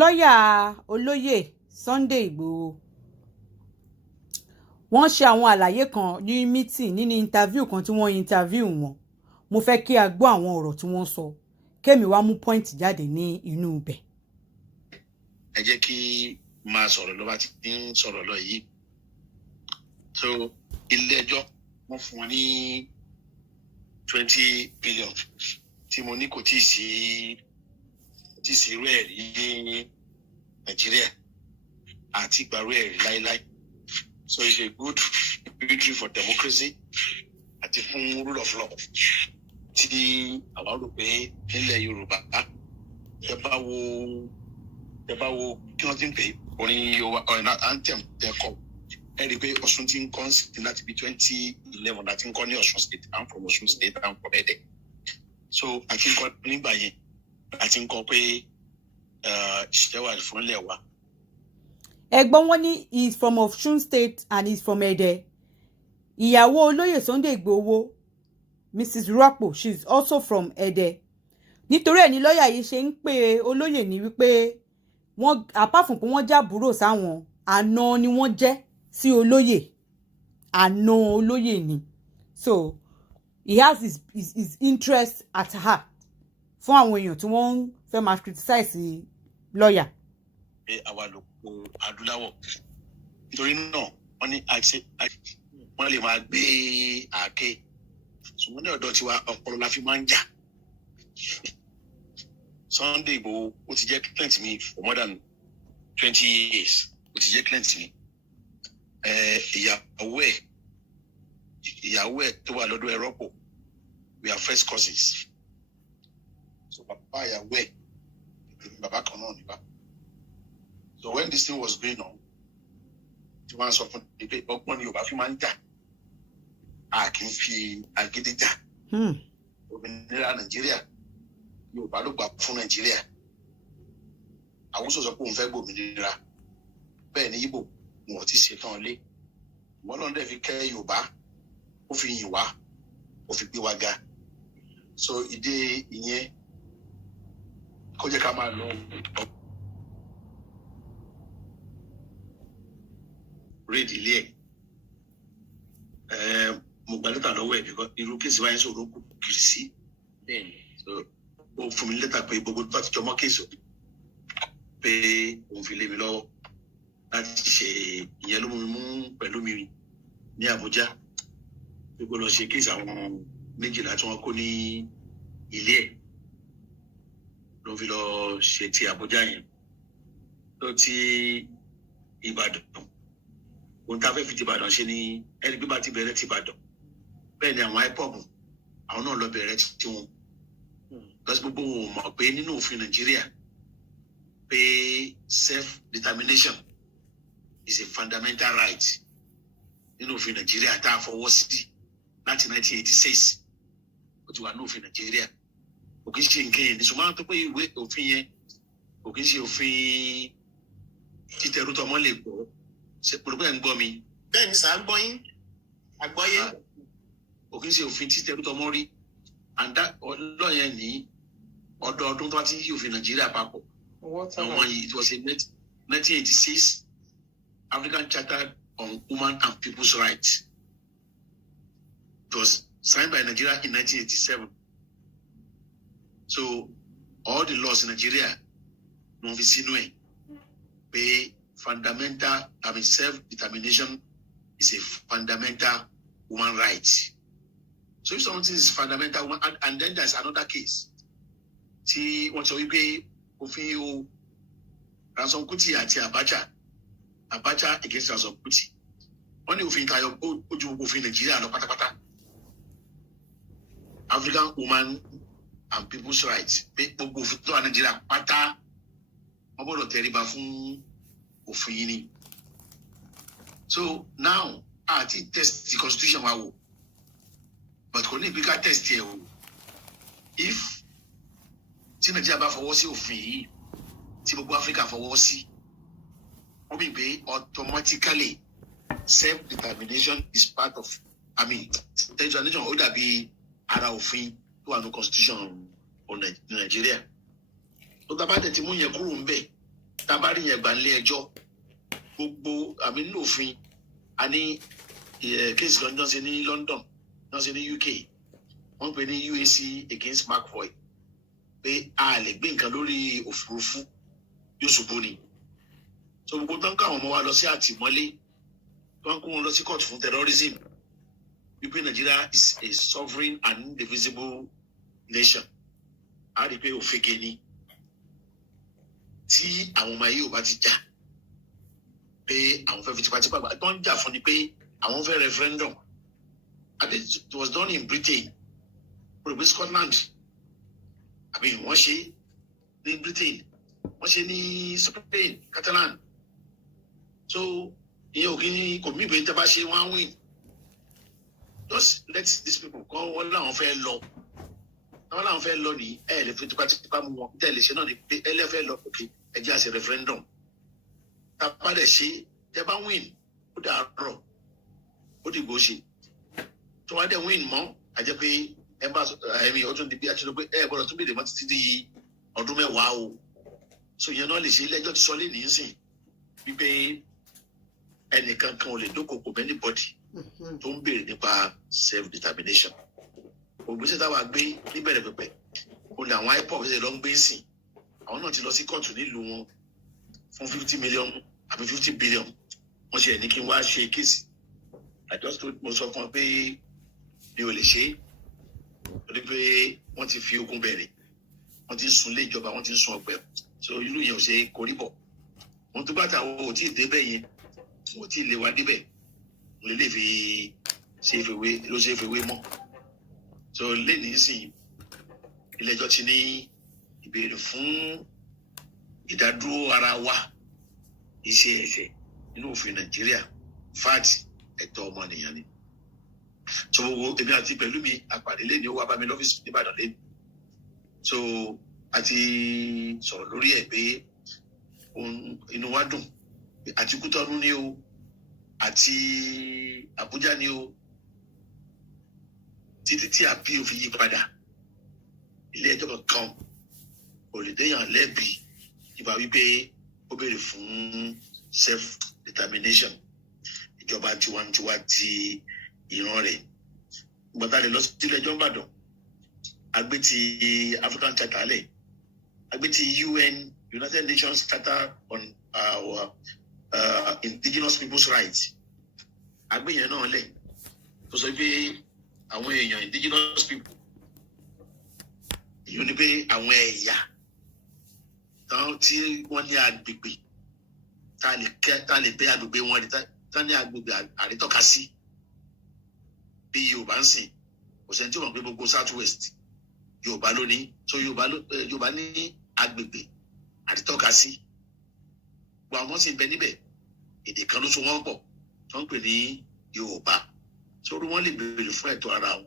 lọ́ọ̀yà olóyè Sunday Igboho wọ́n ṣe àwọn àlàyé kan ní meeting nínú interview kan tí wọ́n interview wọn. Mo fẹ́ kí a gbọ́ àwọn ọ̀rọ̀ tí wọ́n sọ kémi wá mú point jáde ní inú ibẹ̀. Ẹ jẹ́ kí máa sọ̀rọ̀ ló bá ti ń sọ̀rọ̀ lọ yìí. So ilé ẹjọ́ wọ́n fún wọn ní 20 billion tí mo ní kò tí ì sí irú ẹ̀ rí ní Nàìjíríà àti ìgbàrú ẹ̀ rí láíláí. So it's a good victory for democracy àti fún rule of law tí àwa rò pé nílẹ̀ Yorùbá ẹ bá wo kí wọ́n ti ń pè orin Yorùbá anthem tẹ́kọ̀ ẹ rí i pé Ọ̀ṣun ti ń kọ́ sí láti bí 2011 láti ń kọ́ ní Ọ̀ṣun state and from Ọ̀ṣun state and from Ẹdẹ. So àti ń kọ́ nígbà yẹn àti ń kọ́ pé ṣiṣẹ́ wà fún ilẹ̀ wa. Ẹ̀gbọ́n wọn ní is from Ọ̀ṣun state and is from Ẹdẹ. Ìyàwó olóyè Sunday Igboho Mrs. Rọ́pò she is also from Ẹdẹ. Nítorí ẹ̀ ní lọ́ọ̀yà yìí ṣe ń pè olóyè ní wípé wọ́n apart from pé wọ́n jábúrò sáwọn àna ni wọ́n jẹ́ sí olóyè àna olóyè ni. So he has his interest at heart fún àwọn èèyàn tí wọ́n fẹ́ máa criticize lọ́ọ̀yà. Pé àwa ló kó adúláwọ̀ nítorí náà wọ́n ní wọ́n lè máa gbé àáké ṣùgbọ́n ní ọ̀dọ̀ tiwa ọpọlọ la fi máa ń jà. Sunday Igboho ó ti jẹ́ client mi for more than 20 years ó ti jẹ́ client mi. ìyàwó ẹ̀ tó wà lọ́dọ̀ ẹ̀ Rọ́pò we are first cousins. So bàbá ìyàwó ẹ̀ bàbá kan náà níbà. So when this thing was going on tí wọ́n sọ fún mi pé ọgbọ́n ni Yorùbá fi máa ń jà a kì í fi agídí jà. Òmìnira Nàìjíríà Yorùbá ló gbà fún Nàìjíríà. Àwùjọ sọ pé òun fẹ́ gbòmìnira bẹ́ẹ̀ ni Ìgbò wọn ti ṣetán lé wọn náà dẹ̀ fi kẹ́ Yorùbá ó fi yìn wá ó fi gbé wa ga. So ìdè ìyẹn kó jẹ́ ká máa lọ rédí ilé ẹ̀ mo gba lẹ́tà lọ́wọ́ ẹ̀ bíkọ́ irú kéèsì wáyé sọ̀rọ̀ kù kiri sí. So ó fún mi lẹ́tà pé gbogbo tó ti jọmọ́ kéèsì pé òun fi lé mi lọ́wọ́ láti ṣe ìyẹn ló mú mi mú pẹ̀lú mi ní Àbújá pé kó lọ ṣe kéèsì àwọn 12 tí wọ́n kó ní ilé ẹ̀ ló fi lọ ṣe ti Àbújá yẹn tó ti Ìbàdàn ohun tá a fẹ́ fi ti Ìbàdàn ṣe ní ẹni bí bá ti bẹ̀rẹ̀ ti Ìbàdàn bẹ́ẹ̀ ni àwọn IPOB àwọn náà lọ bẹ̀rẹ̀ tí wọn lọ́sí gbogbo wọn mọ̀ pé nínú òfin Nàìjíríà pé self determination is a fundamental right nínú òfin Nàìjíríà tá a fọwọ́ sí láti 1986 ó ti wà ní òfin Nàìjíríà kò kí ń ṣe nǹkan yẹn nísùnmọ́ tó pé ìwé òfin yẹn kò kí ń ṣe òfin títẹrú tọmọ lè gbọ́ ṣe pẹ̀lú pé ń gbọ́ mi. Bẹ́ẹ̀ ni sà ń gbọ́ yín àgbọ́yé. Kò kí ń ṣe òfin títẹrú tọmọ rí àǹdá ọlọ́yẹn ní ọdọọdún tó bá ti yí òfin Nàìjíríà papọ̀. Àwọn yìí it was in 1986 African Charter on Human and People's Rights. It was signed by Nigeria in 1987. So all the laws in Nigeria no fi sínú ẹ̀ pé fundamental self-determination is a fundamental human right. So if something is fundamental human, and then there's another case tí wọ́n sọ wípé òfin o Ransome Kuti àti Abacha against Ransome Kuti wọ́n ní òfin tayọ ojú òfin Nàìjíríà lọ pátápátá. African Women and People's Rights pé gbogbo òfin tó wà Nàìjíríà pátá wọ́n gbọ́dọ̀ tẹríba fún òfin yìí ni. So now àti test the constitution wa wò but kò ní ìpínká test yẹ o. If tí Nàìjíríà bá fọwọ́ sí òfin yìí tí gbogbo Africa fọwọ́ sí wọ́n bí pé automatically self-determination is part of self-determination ó dàbí ara òfin tó wà ní constitution Nàìjíríà. Tó tá bá dẹ̀ ti mú yẹn kúrò ń bẹ̀ tabari yẹn gbà nílé ẹjọ́ gbogbo àmì nínú òfin a ní case kan náà ṣe ní London náà ṣe ní UK wọ́n pè ní UAC against McVoy pé a lè gbé nǹkan lórí òfurufú yóò ṣubú ni so gbogbo tó ń káwọn ọmọ wa lọ sí àtìmọ́lé tó ń kó wọn lọ sí court fún terrorism wípé Nigeria is a sovereign and indivisible nation a rí i pé òfegè ni tí àwọn ọmọ yìí ò bá ti jà pé àwọn fẹ́ fi tipátipá gbà tó ń jà fún ni pé àwọn fẹ́ referendum and it was done in Britain pé Scotland àbí wọ́n ṣe ní Britain wọ́n ṣe ní Spain Catalan so ìyẹn ò kí ni kò mí ìbéèrè tí a bá ṣe wọ́n á win just let these people kọ́ wọ́n láwọn fẹ́ lọ wọ́n láwọn fẹ́ lọ ní ẹ̀ lè fi tipátipá mú wọn tẹ̀lé ṣe náà ni pé ẹ lè fẹ́ lọ òkè ẹ jẹ́ àṣẹ referendum tá a bá dẹ̀ ṣe tẹ́ bá win ó dà rọ̀ ó dìgbò ṣe tó wá dẹ̀ win mọ́ a jẹ́ pé ẹ bá ẹ̀mí ọdún di bí a ti lọ pé ẹ gbọ́dọ̀ tún bèèrè mọ́ títí di ọdún 10 o so ìyẹn náà lè ṣe ilé ẹjọ́ ti sọ lé nísìn wípé ẹnìkan kan ò lè dókòkò mẹ́ni bọ́dì tó ń béèrè nípa self determination ògbésẹ̀ táwa gbé níbẹ̀rẹ̀ pẹ̀pẹ̀ o lè àwọn IPOB ṣe lọ ń gbé sìn àwọn náà ti lọ sí kóòtù nílùú wọn fún 50 million àbí 50 billion wọ́n ṣe ní kí n wá ṣe kéèsì mo sọ fún ọ pé mi ò lè ṣe é torí pé wọ́n ti fi ogun bẹ̀rẹ̀ wọ́n ti ń sun ilé ìjọba wọ́n ti ń sun ọgbẹ́ so irú yẹn ò ṣe koríbọ̀ wọ́n tó bá ta ò tí ì débẹ̀ yẹn ò tí ì lé wa débẹ̀ lè lè fi ṣe ìfèwé ló ṣe ìfèwé mọ́ so lẹ́yìn nísìnyí ilé ẹjọ́ ti ní ìbéèrè fún ìdádúró ara wa iṣẹ́ ẹ̀ṣẹ̀ nínú òfin Nàìjíríà fat ẹ̀tọ́ ọmọnìyàn ni so gbogbo èmi àti pẹ̀lú mi àpàdé lẹ́ni ó wá bá mi lọ́fíìsì nìbàdàn lẹ́nu so a ti sọ̀rọ̀ lórí ẹ̀ pé inú wa dùn àti Kútọ́nù ni o àti Àbújá ni o títí tí àbí òfin yí padà ilé ẹjọ́ kan kò lè déyàn lẹ́bi nípa wípé ó béèrè fún self determination ìjọba tiwantiwa ti ìran rẹ̀ gbọ́dọ̀ lè lọ sí ilé ẹjọ́ Ìbàdàn agbé ti African Charter lẹ̀ agbé ti United Nations Charter on our indigenous people's rights agbé yẹn náà lẹ̀ tó sọ pé àwọn èèyàn indigenous people èyí ni pé àwọn ẹ̀yà táwọn tí wọ́n ní agbègbè tá a lè bẹ́ agbègbè wọn rí tá ní agbègbè àrítọ́ka sí bí Yorùbá ń sìn kò sẹ́ni tí wọ́n gbé gbogbo South West Yorùbá lónìí so Yorùbá ní agbègbè àrítọ́ka sí gbogbo àwọn sì ń bẹ níbẹ̀ èdè kan ló so wọ́n pọ̀ tó ń pè ní Yorùbá sórí wọ́n lè béèrè fún ẹ̀tọ́ ara wọn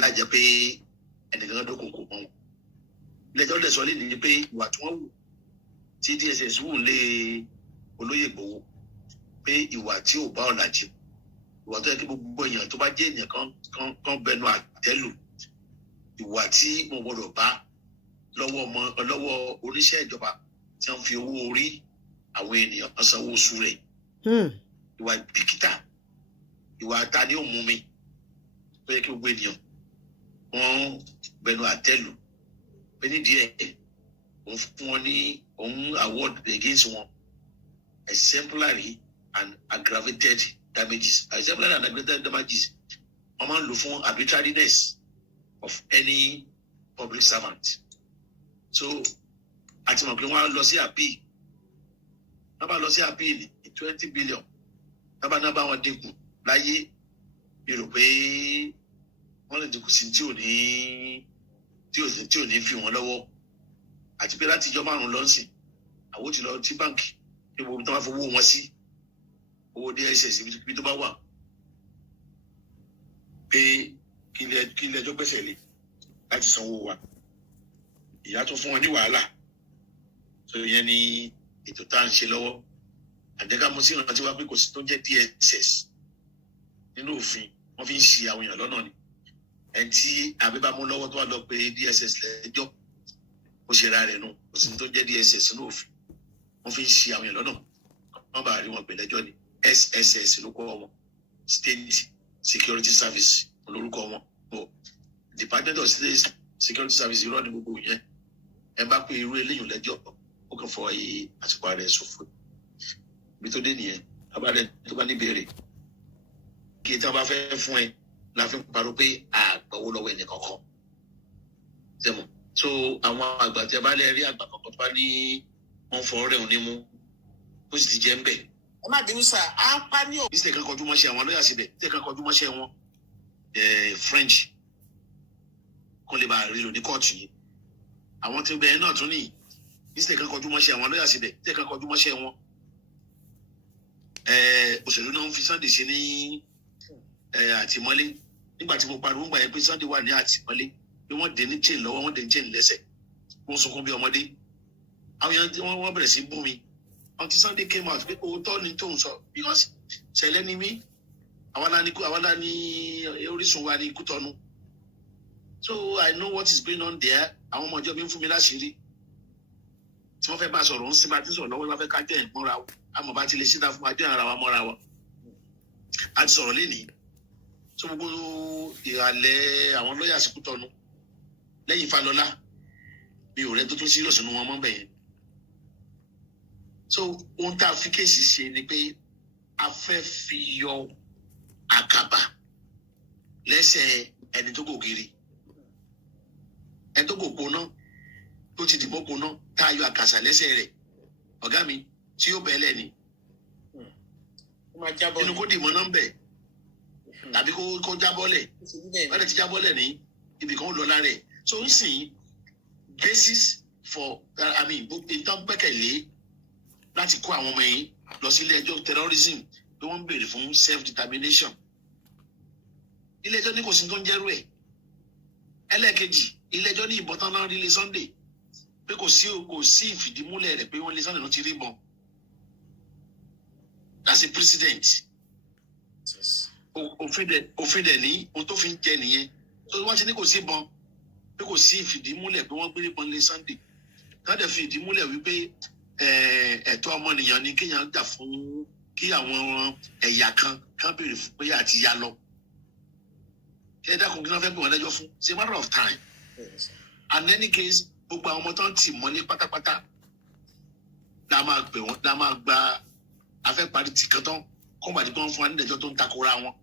láì jẹ́ pé ẹnìkan dókòkò mọ́ wọn lẹ́jọ́ lẹ́sọ̀ lè ní pé ìwà tí wọ́n wù tí DSS wù lé olóyè Ìgbòho pé ìwà tí ò bá ọ̀làjì ìwà tó yẹ kí gbogbo èèyàn tó bá jẹ́ èèyàn kan bẹnu àtẹ́lù ìwà tí mo gbọ́dọ̀ bá lọ́wọ́ oníṣẹ́ ìjọba tí wọ́n fi owó orí àwọn ènìyàn sanwó oṣù rẹ̀ ìwà bìkítà ìwà ta ni ó mú mi tó yẹ kí gbogbo ènìyàn wọ́n bẹnu àtẹ́lù pé nídìí ẹ̀ òun fún wọn ní òun award against wọn exemplary and aggravated damages wọ́n máa ń lò fún arbitrariness of any public servant so àti mọ̀ pé wọ́n á lọ sí appeal wọ́n bá lọ sí appeal ní 20 billion náà bá wọn dínkù láyé mi rò pé wọ́n lè dínkù sí tí ò ní fi wọn lọ́wọ́ àti pé láti ìjọ 5 lọ́sìn àwọn ti lọ sí báǹkì ní gbogbo tó bá fowó wọn sí owó DSS ibi tó bá wà pé kí ilé ẹjọ́ gbẹ́sẹ̀ lé láti sanwó wa ìyá tó fún wọn ní wàhálà so ìyẹn ni ètò tá à ń ṣe lọ́wọ́ àjẹká mo sì rántí wá pé kò sí tó jẹ́ DSS nínú òfin wọ́n fi ń ṣì àwọn èèyàn lọ́nà ni ẹni tí abébámú lọ́wọ́ tó wà lọ pé DSS lẹ́jọ́ ó ṣe ra rẹ̀ nù kò sí tó jẹ́ DSS nínú òfin wọ́n fi ń ṣe àwọn èèyàn lọ́nà wọ́n bá rí wọn pè lẹ́jọ́ ni SSS ló kọ́ wọn State Security Service olórúkọ wọn o Department of State Security Service irọ́ ní gbogbo yẹn ẹ bá pé irú eléyìí lẹ́jọ́ ó kàn fọ iye àtìpá rẹ̀ ṣòfò ibi tó dé nìyẹn abáde tó bá ní béèrè kí tí wọ́n bá fẹ́ fún ẹ la fi ń parọ́ pé àgbàwó lọ́wọ́ ẹnì kankan sẹ́mu so àwọn àgbà tí a bá lè rí àgbà kankan tó bá ní wọ́n fọ rẹ̀ òní mú ó sì ti jẹ́ ń bẹ̀. ẹ má bínú sá à ń pa ní o. ní sèkán kọjú mọ́ṣẹ́ àwọn lọ́yà síbẹ̀ sèkán kọjú mọ́ṣẹ́ wọn French kó lè bá rí lò ní kóòtù yìí àwọn tí bẹ̀rẹ̀ náà tún ní sèkán kọjú mọ́ṣẹ́ àwọn lọ́yà síbẹ̀ sèkán kọjú mọ́ṣẹ́ wọn òṣèlú náà ń fi Sunday ṣe ní àtìmọ́lé nígbà tí mo pariwo ń gbà yẹn pé Sunday wà ní àtìmọ́lé pé wọ́n dé ní chain lọ́wọ́ wọ́n dé ní chain lẹ́sẹ̀ wọ́n sunkún bí ọmọdé àwọn yẹn tí wọ́n bẹ̀rẹ̀ sí bú mi until Sunday came out pé òótọ́ ni tóun sọ because ṣẹlẹ̀ ni mí àwa la ní orísun wa ní Kútọ́nù so I know what is going on there àwọn ọmọ ìjọ mi ń fún mi láṣìírí tí wọ́n fẹ́ bá sọ̀rọ̀ ń sin bá ti sọ̀rọ̀ lọ́wọ́ wọ́n fẹ́ ká jẹ́ ìmọ̀ra àmọ́ bá ti lè ṣíta fún wa jẹ́ ara wa mọ́ra wa a ti sọ̀rọ̀ lénìí tó gbogbo ìhàlẹ̀ àwọn lọ́ọ̀yà sí Kútọ́nù lẹ́yìn Fálọlá mi ò rẹ́ tó tún serious nínú wọn mọ́ bẹ̀yẹn so ohun tá a fi kéèsì ṣe ni pé a fẹ́ fi yọ àkàbà lẹ́sẹ̀ ẹni tó gògiri ẹni tó gò gbóná tó ti dìbò gbóná tá a yọ àkàsà lẹ́sẹ̀ rẹ̀ ọ̀gá mi tí yóò bẹ̀ẹ́ lẹ́ni inú kó dìmọ̀ náà ń bẹ̀ tàbí kó jábọ́lẹ̀ wọ́n lè ti jábọ́lẹ̀ ní ibì kan ó lọ lára ẹ̀ so ń sìn basis for ìtàn gbẹ́kẹ̀lé láti kó àwọn ọmọ yìí lọ sí ilé ẹjọ́ terrorism pé wọ́n ń béèrè fún self determination ilé ẹjọ́ ní kò sí tó ń jẹ́rú ẹ̀ ẹlẹ́ẹ̀kejì ilé ẹjọ́ ní ìbọn tán náà rí lé Sunday pé kò sí ìfìdímúlẹ̀ rẹ̀ pé wọ́n lé Sunday ló ti rí bọ́n that's a precedent òfin dẹ̀ ní ohun tó fi ń jẹ nìyẹn tó wọ́n ti ní kò sí bọ́n pé kò sí ìfìdímúlẹ̀ pé wọ́n gbé bọ́n lé Sunday ká dẹ̀ fi ìdímúlẹ̀ wípé ẹ̀tọ́ ọmọnìyàn ni kéèyàn jà fún kí àwọn ẹ̀yà kan béèrè fún pé àti ya lọ ẹ dákun kí wọ́n fẹ́ pè wọ́n lẹ́jọ́ fún it's a matter of time and in any case gbogbo àwọn ọmọ tó ń tì mọ́lé pátápátá la máa pè wọ́n la máa gba afẹ́parí tì kan tán kó bàdí pé wọ́n fún wa nílẹ̀jọ́ tó ń takora wọn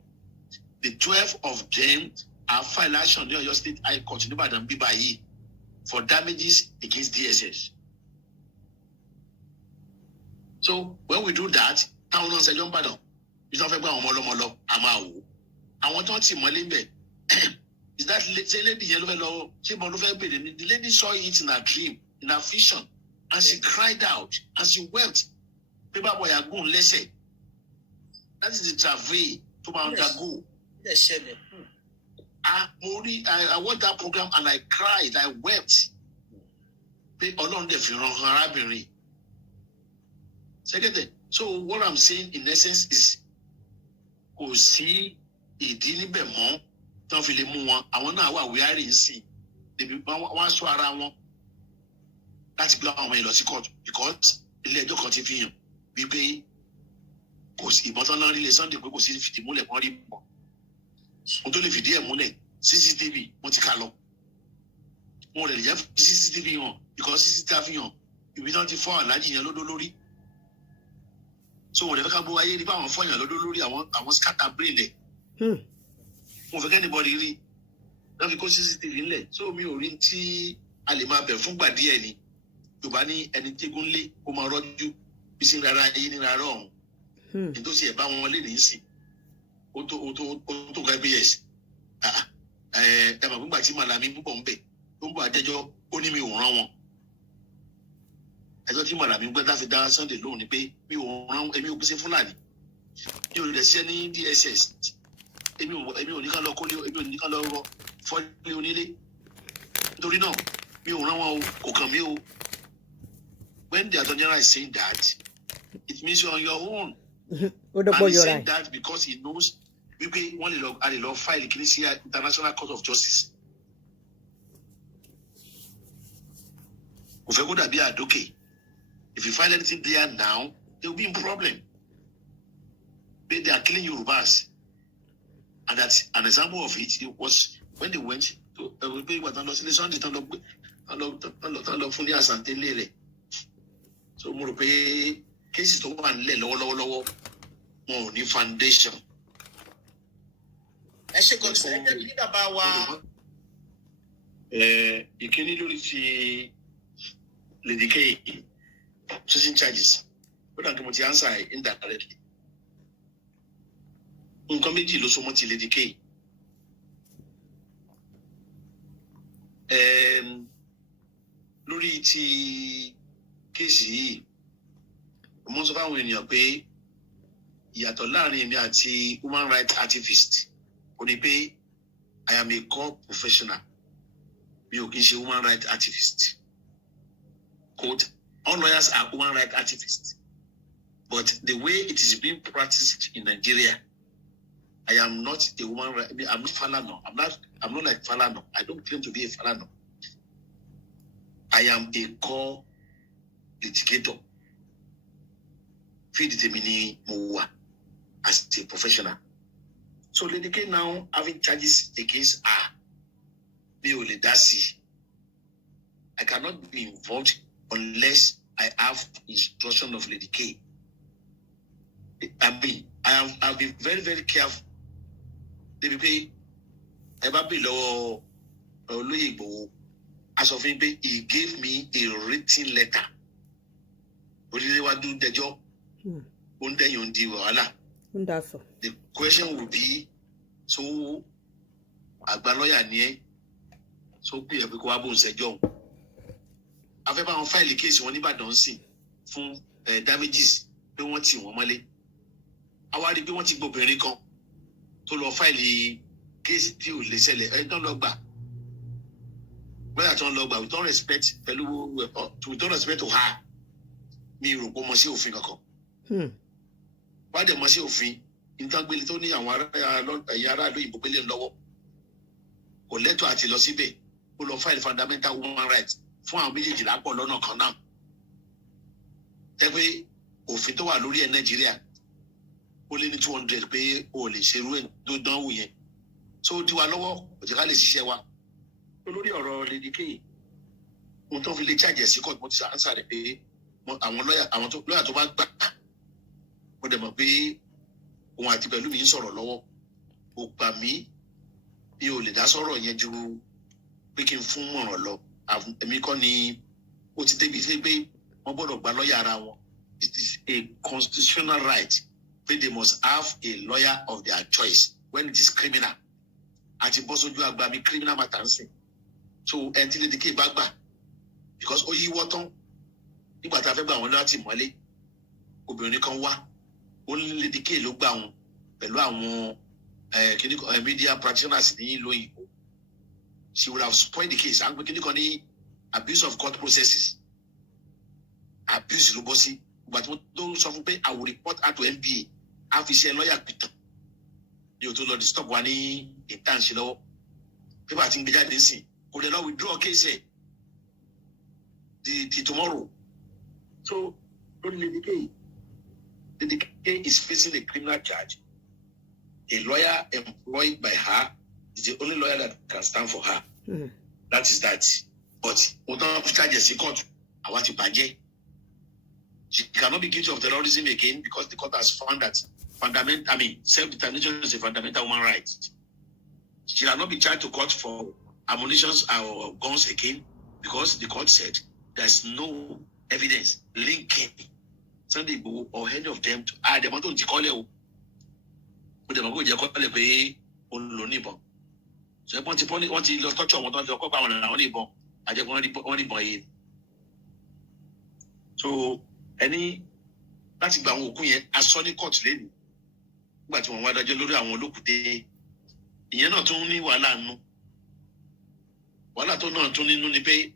the 12 of them are filed action ní Ọ̀yọ́ State High Court níbàdàn bíbá yìí for damages against DSS. So when we do that, táwọn náà ṣẹjọ́ ń bàdàn bí wọ́n fẹ́ gbé àwọn ọmọ ọlọ́mọ lọ a máa wò ó àwọn tó ń tì mọ́lé ń bẹ̀ is that ṣe lady yẹn ló fẹ́ lọ ṣé mo ló fẹ́ bèrè ni the lady saw it in her dream in her vision and she cried out and she wept pé báwo ya gùn lẹ́sẹ̀ that is the travail to ma undergo. I watched that program and I cried, I wept pé Ọlọ́run dẹ̀ fi ràn arábìnrin. Second, so what I'm saying in essence is kò sí ìdí níbẹ̀ mọ́ tí wọ́n fi lè mú wọn àwọn náà wà wíárì ń sìn débi wọ́n á sọ ara wọn láti gbé àwọn ọmọ yìí lọ sí court because ilé ẹjọ́ kan ti fi hàn wípé kò sí ìbọn tán náà rí lé Sunday pé kò sí fìdí múlẹ̀ wọ́n rí bọ̀ mo tó lè fìdí ẹ̀ múlẹ̀ CCTV wọ́n ti ká lọ wọn rẹ̀ lè jẹ́ CCTV hàn because CCTV hàn ibi tí wọ́n ti fọ́ aláàjì yẹn lódó lórí so wọn lè fẹ́ ká bó ayé rí báwọn fọyàn lódó lórí àwọn scatter brain ẹ̀ wọn fẹ́ kẹ́ni bọ́ọ̀lì rí wọ́n fi kó CCTV ńlẹ̀ so mi ò rí tí a lè máa bẹ̀ fúngbà díẹ̀ ni Yorùbá ní ẹni tégún lé kó máa rọ́jú bí sí rárá ayé ní rárá ọ̀hún nítòsí ẹ̀ bá wọn lé nìyí sìn ó tó ga bs ẹ mà gbígbà tí Màlàmí ń bọ̀ ń bẹ̀ tó ń bọ̀ àjẹjọ́ ó ní mi ò rán wọn ẹjọ́ tí Màlàmí gbẹ́ láti dá Sunday lóhùn ni pé mi ò rán èmi ò gbèsè Fúlàní mi ò lè ṣiṣẹ́ ní DSS èmi ò ní ká lọ kólé èmi ò ní ká lọ rọ fọ́lé onílé nítorí náà mi ò rán wọn o kò kàn mí o when the Attorney General is saying that it means you're on your own and he's saying that because he knows wípé wọ́n lè lọ file kìíní sí International Court of Justice kò fẹ́ kó dàbí àdókè If you find anything there now, they will be in problem. They are killing Yorubas. And that's an example of it. It was when they went to so mo rò pé cases tó wà nílẹ̀ lọ́wọ́lọ́wọ́ wọn ò ní foundation. ẹ ṣe kò sí ẹgbẹ́ bí bàbá wa. Ìkíní lórí ti Lady K pressing charges ó dà kí mo ti answer indirectly. Nǹkan méjì ló so mọ́ ti Lady K. Lórí ti kéèsì yìí mo sọ fáwọn ènìyàn pé ìyàtọ̀ láàrin èmi àti human rights activist ó ní pé I am a core professional, mi ò kì í ṣe human rights activist. Quote, all lawyers are human rights activists, but the way it is being practiced in Nigeria, I am not a human rights. I'm not Falana. I'm not like Falana. I don't claim to be a Falana. I am a core litigator. Feed determining more as a professional. So Lady K now having charges against her. I cannot be involved unless I have instruction of Lady K. I've been very, very careful. Lady K, ever below Oloyigbo, as of him, he gave me a written letter. What did they do the job? The question would be, so Agbaloya ni so pe e ko wa bo nsejo. A fẹ́ bá wọn file case wọn ní Ìbàdàn sí fún damages pé wọ́n tì wọ́n mọ́lé. A wá rí pé wọ́n ti gbobìnrin kan tó lọ file case tí ò lè ṣẹlẹ̀ ẹ tán lọ gbà. Bóyá tán lọ gbà with all respect to her. Mi rò pé mo sí òfin kankan. Wá dẹ̀ mo sí òfin ìtàgbélé tó ní àwọn ará ìlú ìbò pélé lọ́wọ́. Kò lẹ́tọ̀ọ́ àti lọ síbẹ̀. Ó lọ file fundamental human rights fún àwọn méjèèjì lápọ̀ lọ́nà kan náà. Ẹ pé òfin tó wà lórí ẹ̀ Nàìjíríà ó lé ní 200 pé o lè ṣerú ẹ̀ tó dánwò yẹn. So ó dí wa lọ́wọ́ kò jẹ́ ká lè ṣiṣẹ́ wa. Lórí ọ̀rọ̀ Lady K, mo tó fi lè charge sí court mo ti answer rẹ̀ pé àwọn lọ́yà tó bá gbà mo dẹ̀ mọ̀ pé òun àti pẹ̀lú mi ń sọ̀rọ̀ lọ́wọ́. Ó gbà mí mi ò lè dá sọ̀rọ̀ yẹn ju pé kí n fún mọ̀ràn lọ. Èmi kọ́ ni ó ti débi sí pé wọ́n gbọ́dọ̀ gba lọ́yà ara wọn. It is a constitutional right pé they must have a lawyer of their choice when it is criminal. Àti bọ́ sójú àgbà mi criminal matter ń sìn. So ẹni tí Lady K bá gbà because ó yíwọ́ tán nígbà tá a fẹ́ gbà wọ́n láti mọ́lé obìnrin kan wá ó ní Lady K ló gbà wọn pẹ̀lú àwọn media practitioners ní ìlú òyìnbó. She would have spoiled the case. I'm beginning on the abuse of court processes. Abuse ló bọ́ sí. But don't suffer pé I will report her to NBA. A fi ṣe lawyer Peter. Yóò tó lọ disturb wa ní ìtàn ṣe lọ́wọ́. Pépà àti ń gbé jáde sí. Kò lè lọ withdraw case ẹ̀. The tomorrow. So Lady K is facing a criminal charge. A lawyer employed by her is the only lawyer that can stand for her. That is that. But without charges in court, I want to budget. She cannot be guilty of terrorism again because the court has found that self-determination is a fundamental human right. She cannot be charged to court for ammunition or guns again because the court said there's no evidence linking Sunday Igboho or any of them to the amount of Jikole. But the amount of Jikole pay on Lonibon. So wọ́n ti lọ tọ́jú ọmọ tó ń fi ọkọ̀ pa àwọn ọ̀nà ìbọn àjẹkùn wọn ìbọn yìí. So ẹni láti gba àwọn òkú yẹn aṣọ ní court lẹ́nu nígbà tí wọ́n wá dájọ́ lórí àwọn olókùté ìyẹn náà tún ní wàhálà nù. Wàhálà tó náà tún nínú ni pé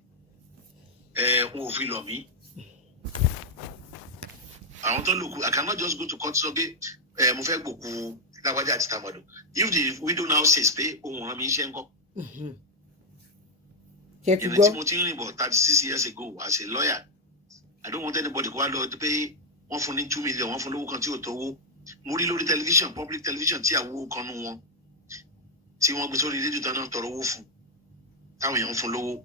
wọn ò fi lọ̀ mí. Àwọn tó lòkù I cannot just go to court sọ pé mo fẹ́ gbòkú lágbájá àti tàmọ̀dọ̀. If the widow now says pé ohun ọ̀ràn mi ń ṣe ń kọ́. Èmi tí mo ti ń rìn bọ̀ 36 years ago as a lawyer I don't want anybody kó wá lọ pé wọ́n fún ní 2 million wọ́n fún lówó kan tí ò tówó mo rí lórí television public television tí àwo kan nú wọn tí wọ́n gbé sórí rédíò tán náà tọrọ owó fún táwọn èèyàn ń fún lówó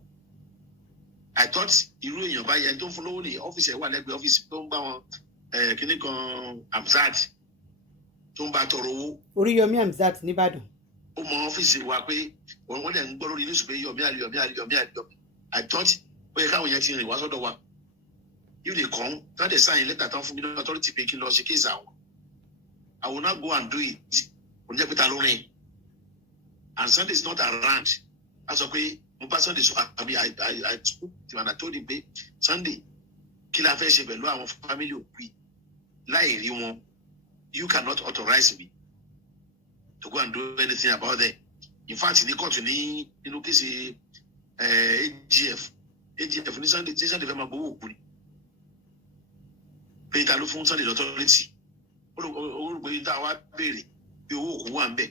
I thought irú èèyàn báyìí ẹni tó ń fún lówó ní ọ́fíìsì ẹ̀ wà lẹ́gbẹ̀ẹ́ ọ́fíìsì tó ń bá wọn kíní kan Hamzat tó ń bá tọrọ owó. Oríyọmí Hamzat nìbàdàn. ó mọ ọ́fíìsì wa pé wọ́n dẹ̀ ń gbọ́ lórí news pé Yomi I thought ó yẹ káwọn yẹn ti rìn wá sọ́dọ̀ wa if they come tán dẹ̀ sign lẹ́tà tán fún mi ní authority pé kí n lọ ṣe kéèsì àwọn I will not go and do it kò ní jẹ́ pé ta ló rìn and Sunday is not around a sọ pé mo bá Sunday sọ àbí I told him and I told him pé Sunday kí la fẹ́ ṣe pẹ̀lú àwọn family òkú yìí láì rí wọn you cannot authorize me to go and do anything about them in fact ní kóòtù ní inú kéèsì AGF ní Sunday tí Sunday fẹ́ máa gbowó òkú ni pé ta ló fún Sunday l'authority ó rò pé tá a wá béèrè pé owó òkú wà ń bẹ̀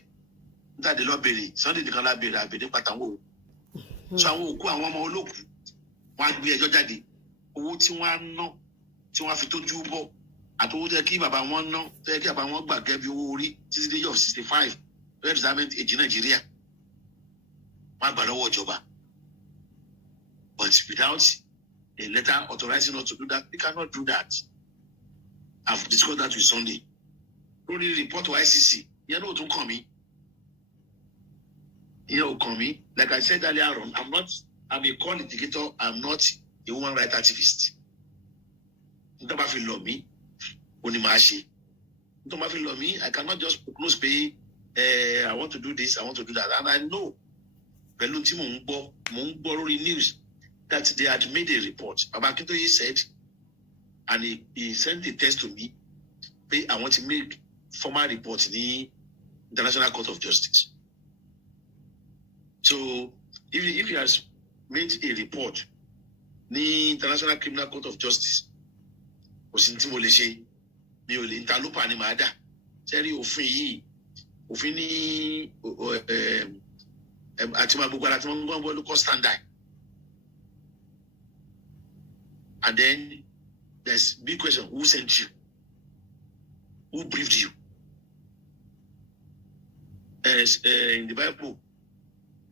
níta dé lọ béèrè Sunday nìkan la béèrè àbèdè pàtàkó so àwọn òkú àwọn ọmọ olókùú wọn á gbé ẹjọ́ jáde owó tí wọ́n á ná tí wọ́n á fi tójú bọ̀ àtọwọ́ tó yẹ kí bàbá wọn ná tó yẹ kí bàbá wọn gbà gẹ́gẹ́ bí owó orí títí dé of 65 retirement age Nàìjíríà wọ́n á gbà lọ́wọ́ ìjọba but without a letter authorizing us to do that we cannot do that. I've discussed that with Sunday. Only report to ICC. You know to come me. You know come me. Like I said earlier on, I'm a call litigator. I'm not a human rights activist. Nobody feel love me. Only mashi. Nobody feel love me. I cannot just close pay. I want to do this. I want to do that. And I know. Beluti Mungbo news that they had made a report. Abakintoye said. And he sent the text to me. I want to make formal report in the International Court of Justice. So if he has made a report in the International Criminal Court of Justice, mi ò lè interloper ni màá dà. Sẹ́rí òfin yìí, òfin ní àti máa gbogbo ara tí wọ́n ń gbọ́ local standard. And then there's big question: who sent you? Who briefed you? In the Bible,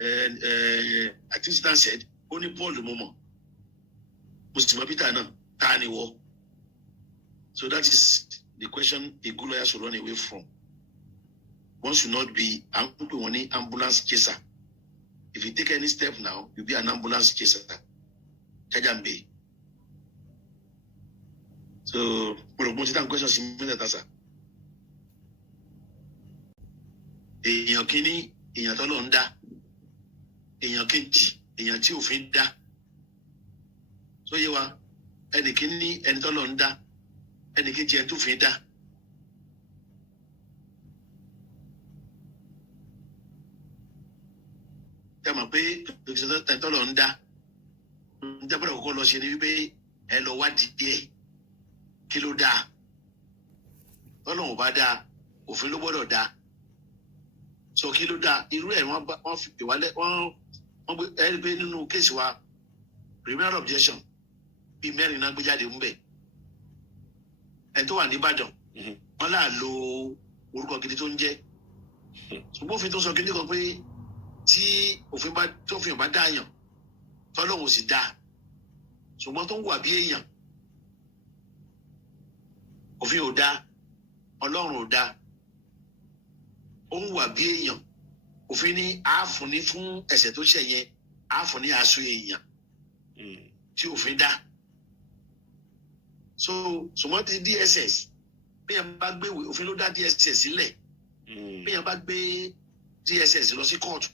I think Satan said, only Paul the moment. Muslim Peter na tani wo. So that is the question a good lawyer should run away from. One should not be an ambulance chaser. If you take any step now, you'll be an ambulance chaser. Jajambe. So, question èèyàn kínní èèyàn tó lọ ń dá èèyàn kejì èèyàn tí òfin dá so yé wa ẹnì kínní ẹni tó lọ ń dá ẹnì kejì ẹni tó fi dá ẹ mọ̀ pé ẹni tó lọ ń dá ń dábàá kọ́kọ́ lọ ṣe ni wípé ẹ lọ wádìí díẹ̀ kí ló dáa tọ́lọ́hún bá dáa òfin ló gbọ́dọ̀ dáa. So kí ló dáa irú ẹ̀ wọ́n fi pè wálé wọ́n gbé ẹni pé nínú kéèsì wa criminal objection bíi mẹ́rin náà gbé jáde ń bẹ̀ ẹni tó wà ní Ìbàdàn wọ́n là lo orúkọ gidi tó ń jẹ́ ṣùgbọ́n òfin tó sọ kíní kan pé tí òfin bá dáàyàn tọ́lọ́hún sì dáa ṣùgbọ́n tó ń wà bí èèyàn òfin ò dáa Ọlọ́run ò dáa ó ń wà bí èèyàn òfin ní àáfúnni fún ẹ̀ṣẹ̀ tó ṣẹ̀ yẹn àáfúnni aṣọ èèyàn tí òfin dá so ṣùgbọ́n ti DSS bí yẹn bá gbé òfin ló dá DSS sílẹ̀ bí yẹn bá gbé DSS lọ sí kóòtù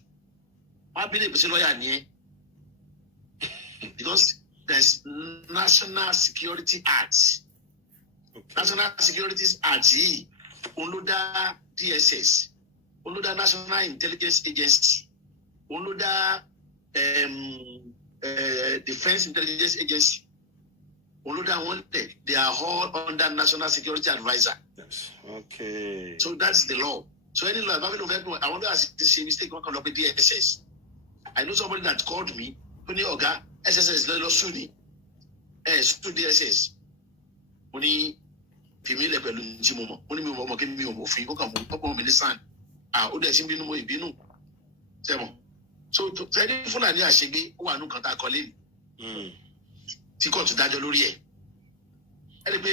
wọ́n á bí lè pèsè lọ́ọ̀yà nìyẹn because there is National Security Act National Security Act yìí òun ló dá DSS. Òun ló dá National Intelligence Agency, òun ló dá Defense Intelligence Agency, òun ló dá wọn lẹ̀. They are all under National Security Advisor. Yes. Okay. So that's the law. So any law, I wonder as this mistake one can look at DSS. I know somebody that called me, Tony Oga, SSS lọ sùn ni. Sùn DSS mo ní fìmí lẹ̀ pẹ̀lú tí mo mọ̀ mo ní mi ò mọ̀ kí mi ò mọ̀ òfin ó kàn mọ̀ ọ̀pọ̀ mi ní sàn ó dẹ̀ sí bínú mo ìbínú sẹ́mọ̀ so tẹ́lẹ̀ Fúlàní àṣegbé ó wà nù kan tá a kọ́ lé tí kóòtù dájọ́ lórí ẹ̀ ẹni pé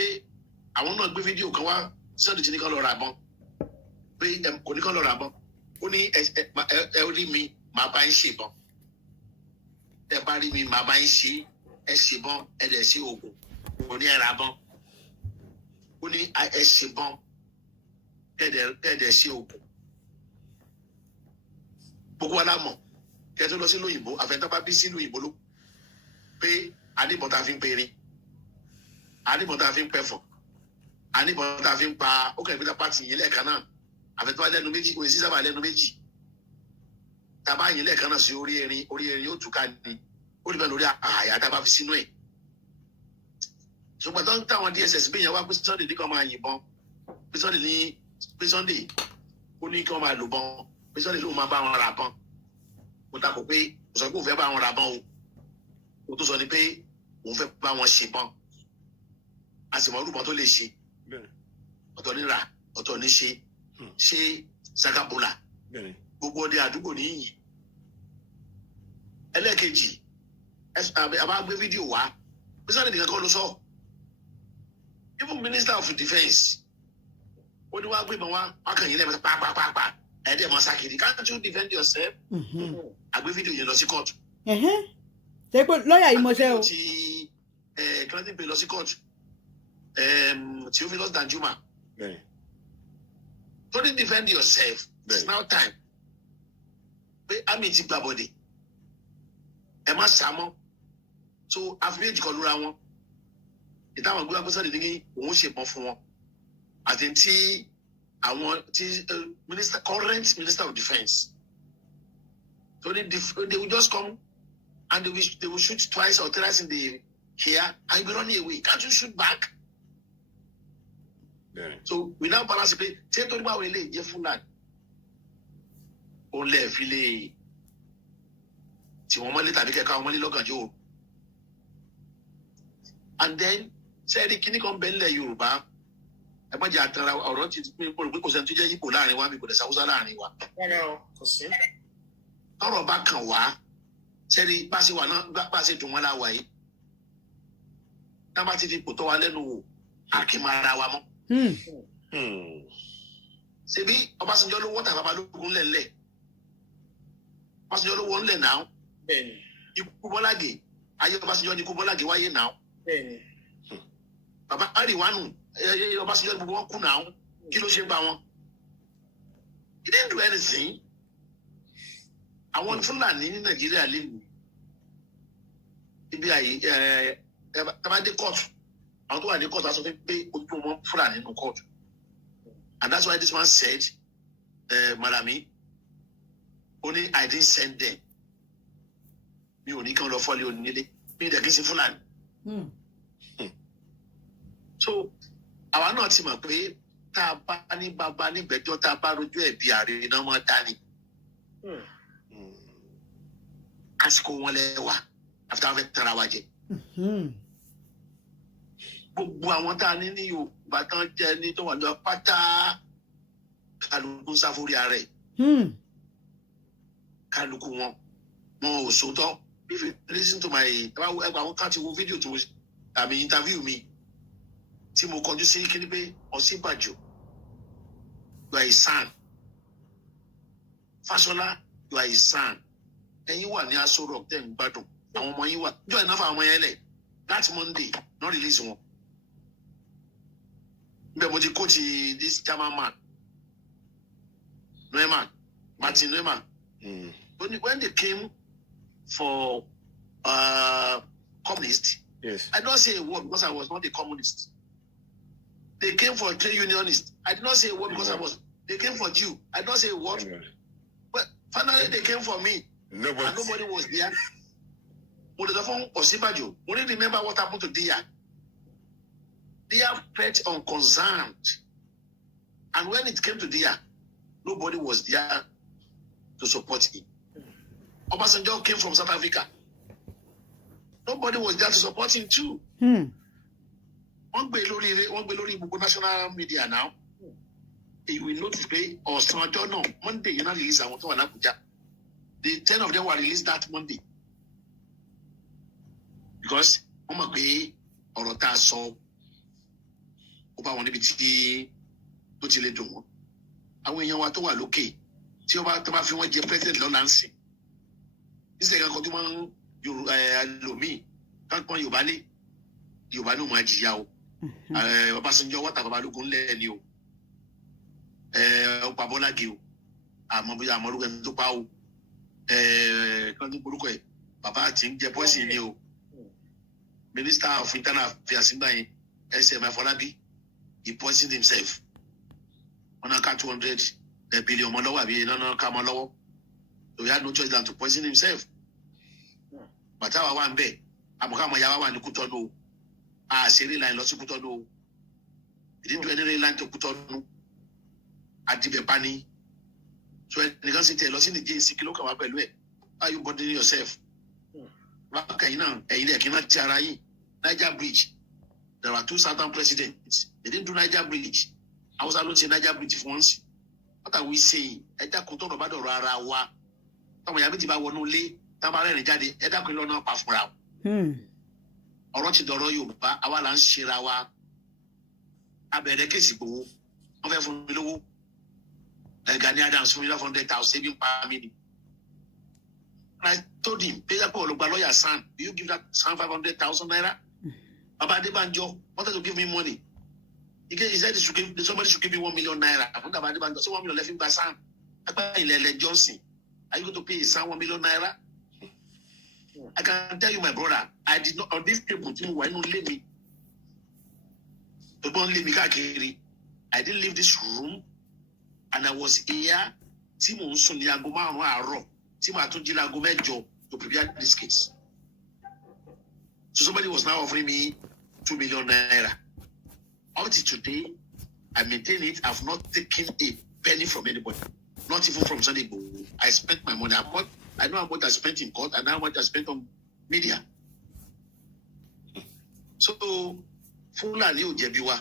àwọn náà gbé fídíò kan wá Sunday tí ní kán lọ ra bọ́n pé kò ní kán lọ ra bọ́n ó ní ẹ rí mi màá bá ń ṣèbọn ẹ bá rí mi màá bá ń ṣe ẹ ṣèbọn ẹ dẹ̀ ṣe oògùn kò ní ẹ ra bọ́n ó ní ẹ ṣèbọn ẹ dẹ̀ ṣe oògùn gbogbo wa la mọ̀ kẹ́ tó lọ sí lóyìnbó àfẹ́ntàbá bí sí lóyìnbó ló pé àdìbọn tá a fi ń perin àdìbọn tá a fi ń pẹ̀fọ̀ àdìbọn tá a fi ń pa ó kẹ́ ìpínlẹ̀ pàtì yìí lẹ́ẹ̀kan náà àfẹ́ntàbá lẹ́nu méjì òye sí sábà lẹ́nu méjì tàbá yìí lẹ́ẹ̀kan náà sí orí erin yóò túká ní ó dìbò lórí àyà tá a bá fi sínú ẹ̀ ṣùgbọ́n tó ń táwọn DSS bí ìyẹn wá pé Sunday ní kí wọ́n máa yìnbọn pé Sunday ó ní kí wọ́n máa lò bọ́n pé Sunday ló máa bá wọn ra bọ́n mo takò pé kò sọ pé òun fẹ́ bá wọn ra bọ́n o tó sọ ni pé òun fẹ́ bá wọn ṣe bọ́n a sì mọ orúkọ tó lè ṣe ọ̀tọ̀ ní ra ọ̀tọ̀ ní ṣe sakabola gbogbo ọdẹ àdúgbò níyìn ẹlẹ́ẹ̀kejì àbá gbé fídíò wá pé Sunday nìkan kọ́ ló sọ even Minister of Defence ó ní wá gbé ìbọn wá kàn yín lẹ́ẹ̀mẹ́ta pàápàá ẹ̀ẹ́dẹ̀ mọ́ sákìrì can't you defend yourself àgbé fídíò yẹn lọ sí kóòtù. ṣé pé lọ́ọ̀yà yìí mọṣẹ́ o. ti clinton pay lọ sí kóòtù Theophilus Danjuma tó ní defend yourself it's now time pé àmì ti gbà bọ̀dẹ̀ ẹ má sá mọ́ so àfihàn èjì kan lóra wọn ìtàwọn gbé agbésọ́lẹ̀ ní òun ṣèpọn fún wọn àti tí àwọn tí current Minister of Defence so they will just come and they will shoot twice or thrice in the here and you be running away can't you shoot back. So we now balance pé ṣé tó ní báwo ilé ìjẹ́ Fúlàní òun lè fi lè tí wọ́n mọ́lé tàbí kẹ́kọ̀ọ́ àwọn mọ́lé lọ́gànjọ́ o and then sẹ́ẹ̀dì kínní kan bẹ́ẹ̀ nílẹ̀ Yorùbá ẹ má jẹ́ àtàrà ọ̀rọ̀ ti pé kò sẹ́ni tó jẹ́ Ìgbò láàrin wa mi kò dẹ̀ Haúsá láàrin wa. ọ̀rọ̀ bá kàn wá sẹ́ẹ̀dì bá ṣe wà náà bá ṣe dùn wọ́n láwa yìí náà bá ti di pòtọ́ wa lẹ́nu wò àkìmọ̀ra wa mọ́. ṣebí Ọbásanjọ́ ló wọ́n tà Babalógun lẹ́lẹ̀ Ọbásanjọ́ ló wọ́n lẹ̀ náà ikú Bọ́lágè ayé Ọbásanjọ́ ni ikú Bọ́lágè wáyé náà bàbá àríwánu Ọbásanjọ́ gbogbo wọn kú náà kí ló ṣe ń bá wọn he didn't do anything àwọn Fúlàní ní Nàìjíríà lè mú ibi àyè tabadé kóòtù àwọn tó wà ní kóòtù á sọ pé ojú wọn Fúlàní nínú kóòtù and that's why this man said Malami only I didn't send them mi ò ní kí wọn lọ fọ́lé onílé mi ìdẹ̀kí sí Fúlàní. So àwa náà ti mọ̀ pé tá a bá ní bàbá nígbẹ́jọ́ tá a bá rojú ẹ̀bi ààrẹ iná mọ́ dání àsìkò wọn lẹ́wà àfi táwọn fẹ́ tẹ́ra wa jẹ. Gbogbo àwọn tá a ní ní Yorùbá tán jẹ́ ní tó wà lọ pátá kálukú sáfórí ara ẹ̀ kálukú wọn ò sòótọ́. If you listen to my àwọn kan ti wo fídíò tó àmì interview mi tí mo kọjú sí kí ni pé Ọ̀ṣínbàjò you are a son Fáṣọlá you are a son ẹ̀yin wà ní Aso Rock tẹ̀ ń gbádùn àwọn ọmọ yín wà jọ ẹ̀ náà fà àwọn ọmọ yẹn lẹ̀ láti Monday not release wọn bẹ́ẹ̀ mo ti coach this German man Martin Neumann when they came for communist. Yes. I don't say a word because I was not a communist. They came for trade unionist. I did not say a word because they came for Jew. I did not say a word. But finally they came for me. And nobody was there. When the phone Ọ̀ṣínbàjò, we didn't remember what happened to Dia. Dia felt unconcerned. And when it came to Dia, nobody was there to support him. Obasanjo came from South Africa. Nobody was there to support him too. wọ́n gbé lórí gbogbo national media now. You will notice pé ọ̀sán ọjọ́ náà Monday yẹn náà release àwọn tó wà l'Abuja. The 10 of them were released that Monday. Because wọ́n mọ̀ pé ọ̀rọ̀ tá a sọ ó bá wọn níbi tí ó ti lè dùn wọ́n. Àwọn èèyàn wa tó wà lókè tí wọ́n bá fi wọ́n jẹ president lọ́la ń sìn. Níṣẹ́ kan tó máa ń lòmíì kápọ́n Yorùbá ní ó máa jìyà o. Ọbásanjọ́ wọ́tà Babalógun lẹ́ẹ̀ ni o. Ọ̀pá Bọ́lá Gé o. Àmọ́ bóyá àmọ́ orúkọ ẹni tó pa o. Kan ní orúkọ ẹ̀ bàbá àti ń jẹ pọ́ìsì ni o. Minister of Internal Affairs ń gbà yẹn SM Afọlábí he poisoned himself. Wọ́n náà ká 200 billion mọ́ lọ́wọ́ àbí iná náà ká mọ́ lọ́wọ́. So he had no choice than to poison himself. Bàtà wa wà ń bẹ̀ àmọ̀ká àmọ̀ yàrá wà ní Kútọ́nù o. Àṣírí line lọ sí Kútọ́nù o. He didn't do any line to Kútọ́nù. Àdìbẹ̀ pa ni. So ẹnìkan sì tẹ̀ lọ sí nìjẹ́ ìsìnkí ló kàn wá pẹ̀lú ẹ̀. How you burdening yourself? Bákan yìí náà ẹ̀yin lẹ̀ kí n náà ti ara yìí. Niger Bridge. There were 2 southern presidents. They didn't do Niger Bridge. Hausa ló ti Niger Bridge fún wọn sí. What are we saying? Ẹ dákun tó ọ̀rọ̀ bá dọ̀rọ̀ ara wa. Táwọn ìyá méjì bá wọnú ilé, táwọn ará ẹ̀rìn jáde, ẹ dákun lọ́nà pa fúnra. Ọ̀rọ̀ ti dọ̀rọ̀ Yorùbá, àwa là ń ṣera wa. Abẹ̀rẹ̀ kéèsì gbowó, wọ́n fẹ́ fún mi lówó. Gani Adams fún mi lọ́wọ́ 100,000 ebi ń pa mí ni. I told him, Peter Paul Olugba lawyer son, will you give that son 500,000 naira? Baba Adebanjo wanted to give me money. He said somebody should give me 1 million naira. Baba Adebanjo, so 1 million left him by son. Ilele Johnson, are you going to pay his son 1 million naira? I can tell you, my brother, I did not, on this table, why not leave me? Don't leave me, I didn't leave this room, and I was here. Timon Sonyago Maro. To prepare this case. So somebody was now offering me 2 million naira. Until today, I maintain it. I've not taken a penny from anybody, not even from Sunday Igboho. I spent my money. I know how much I spent in court, and how much I spent on media. So, Fulani ò jẹ̀bi wa.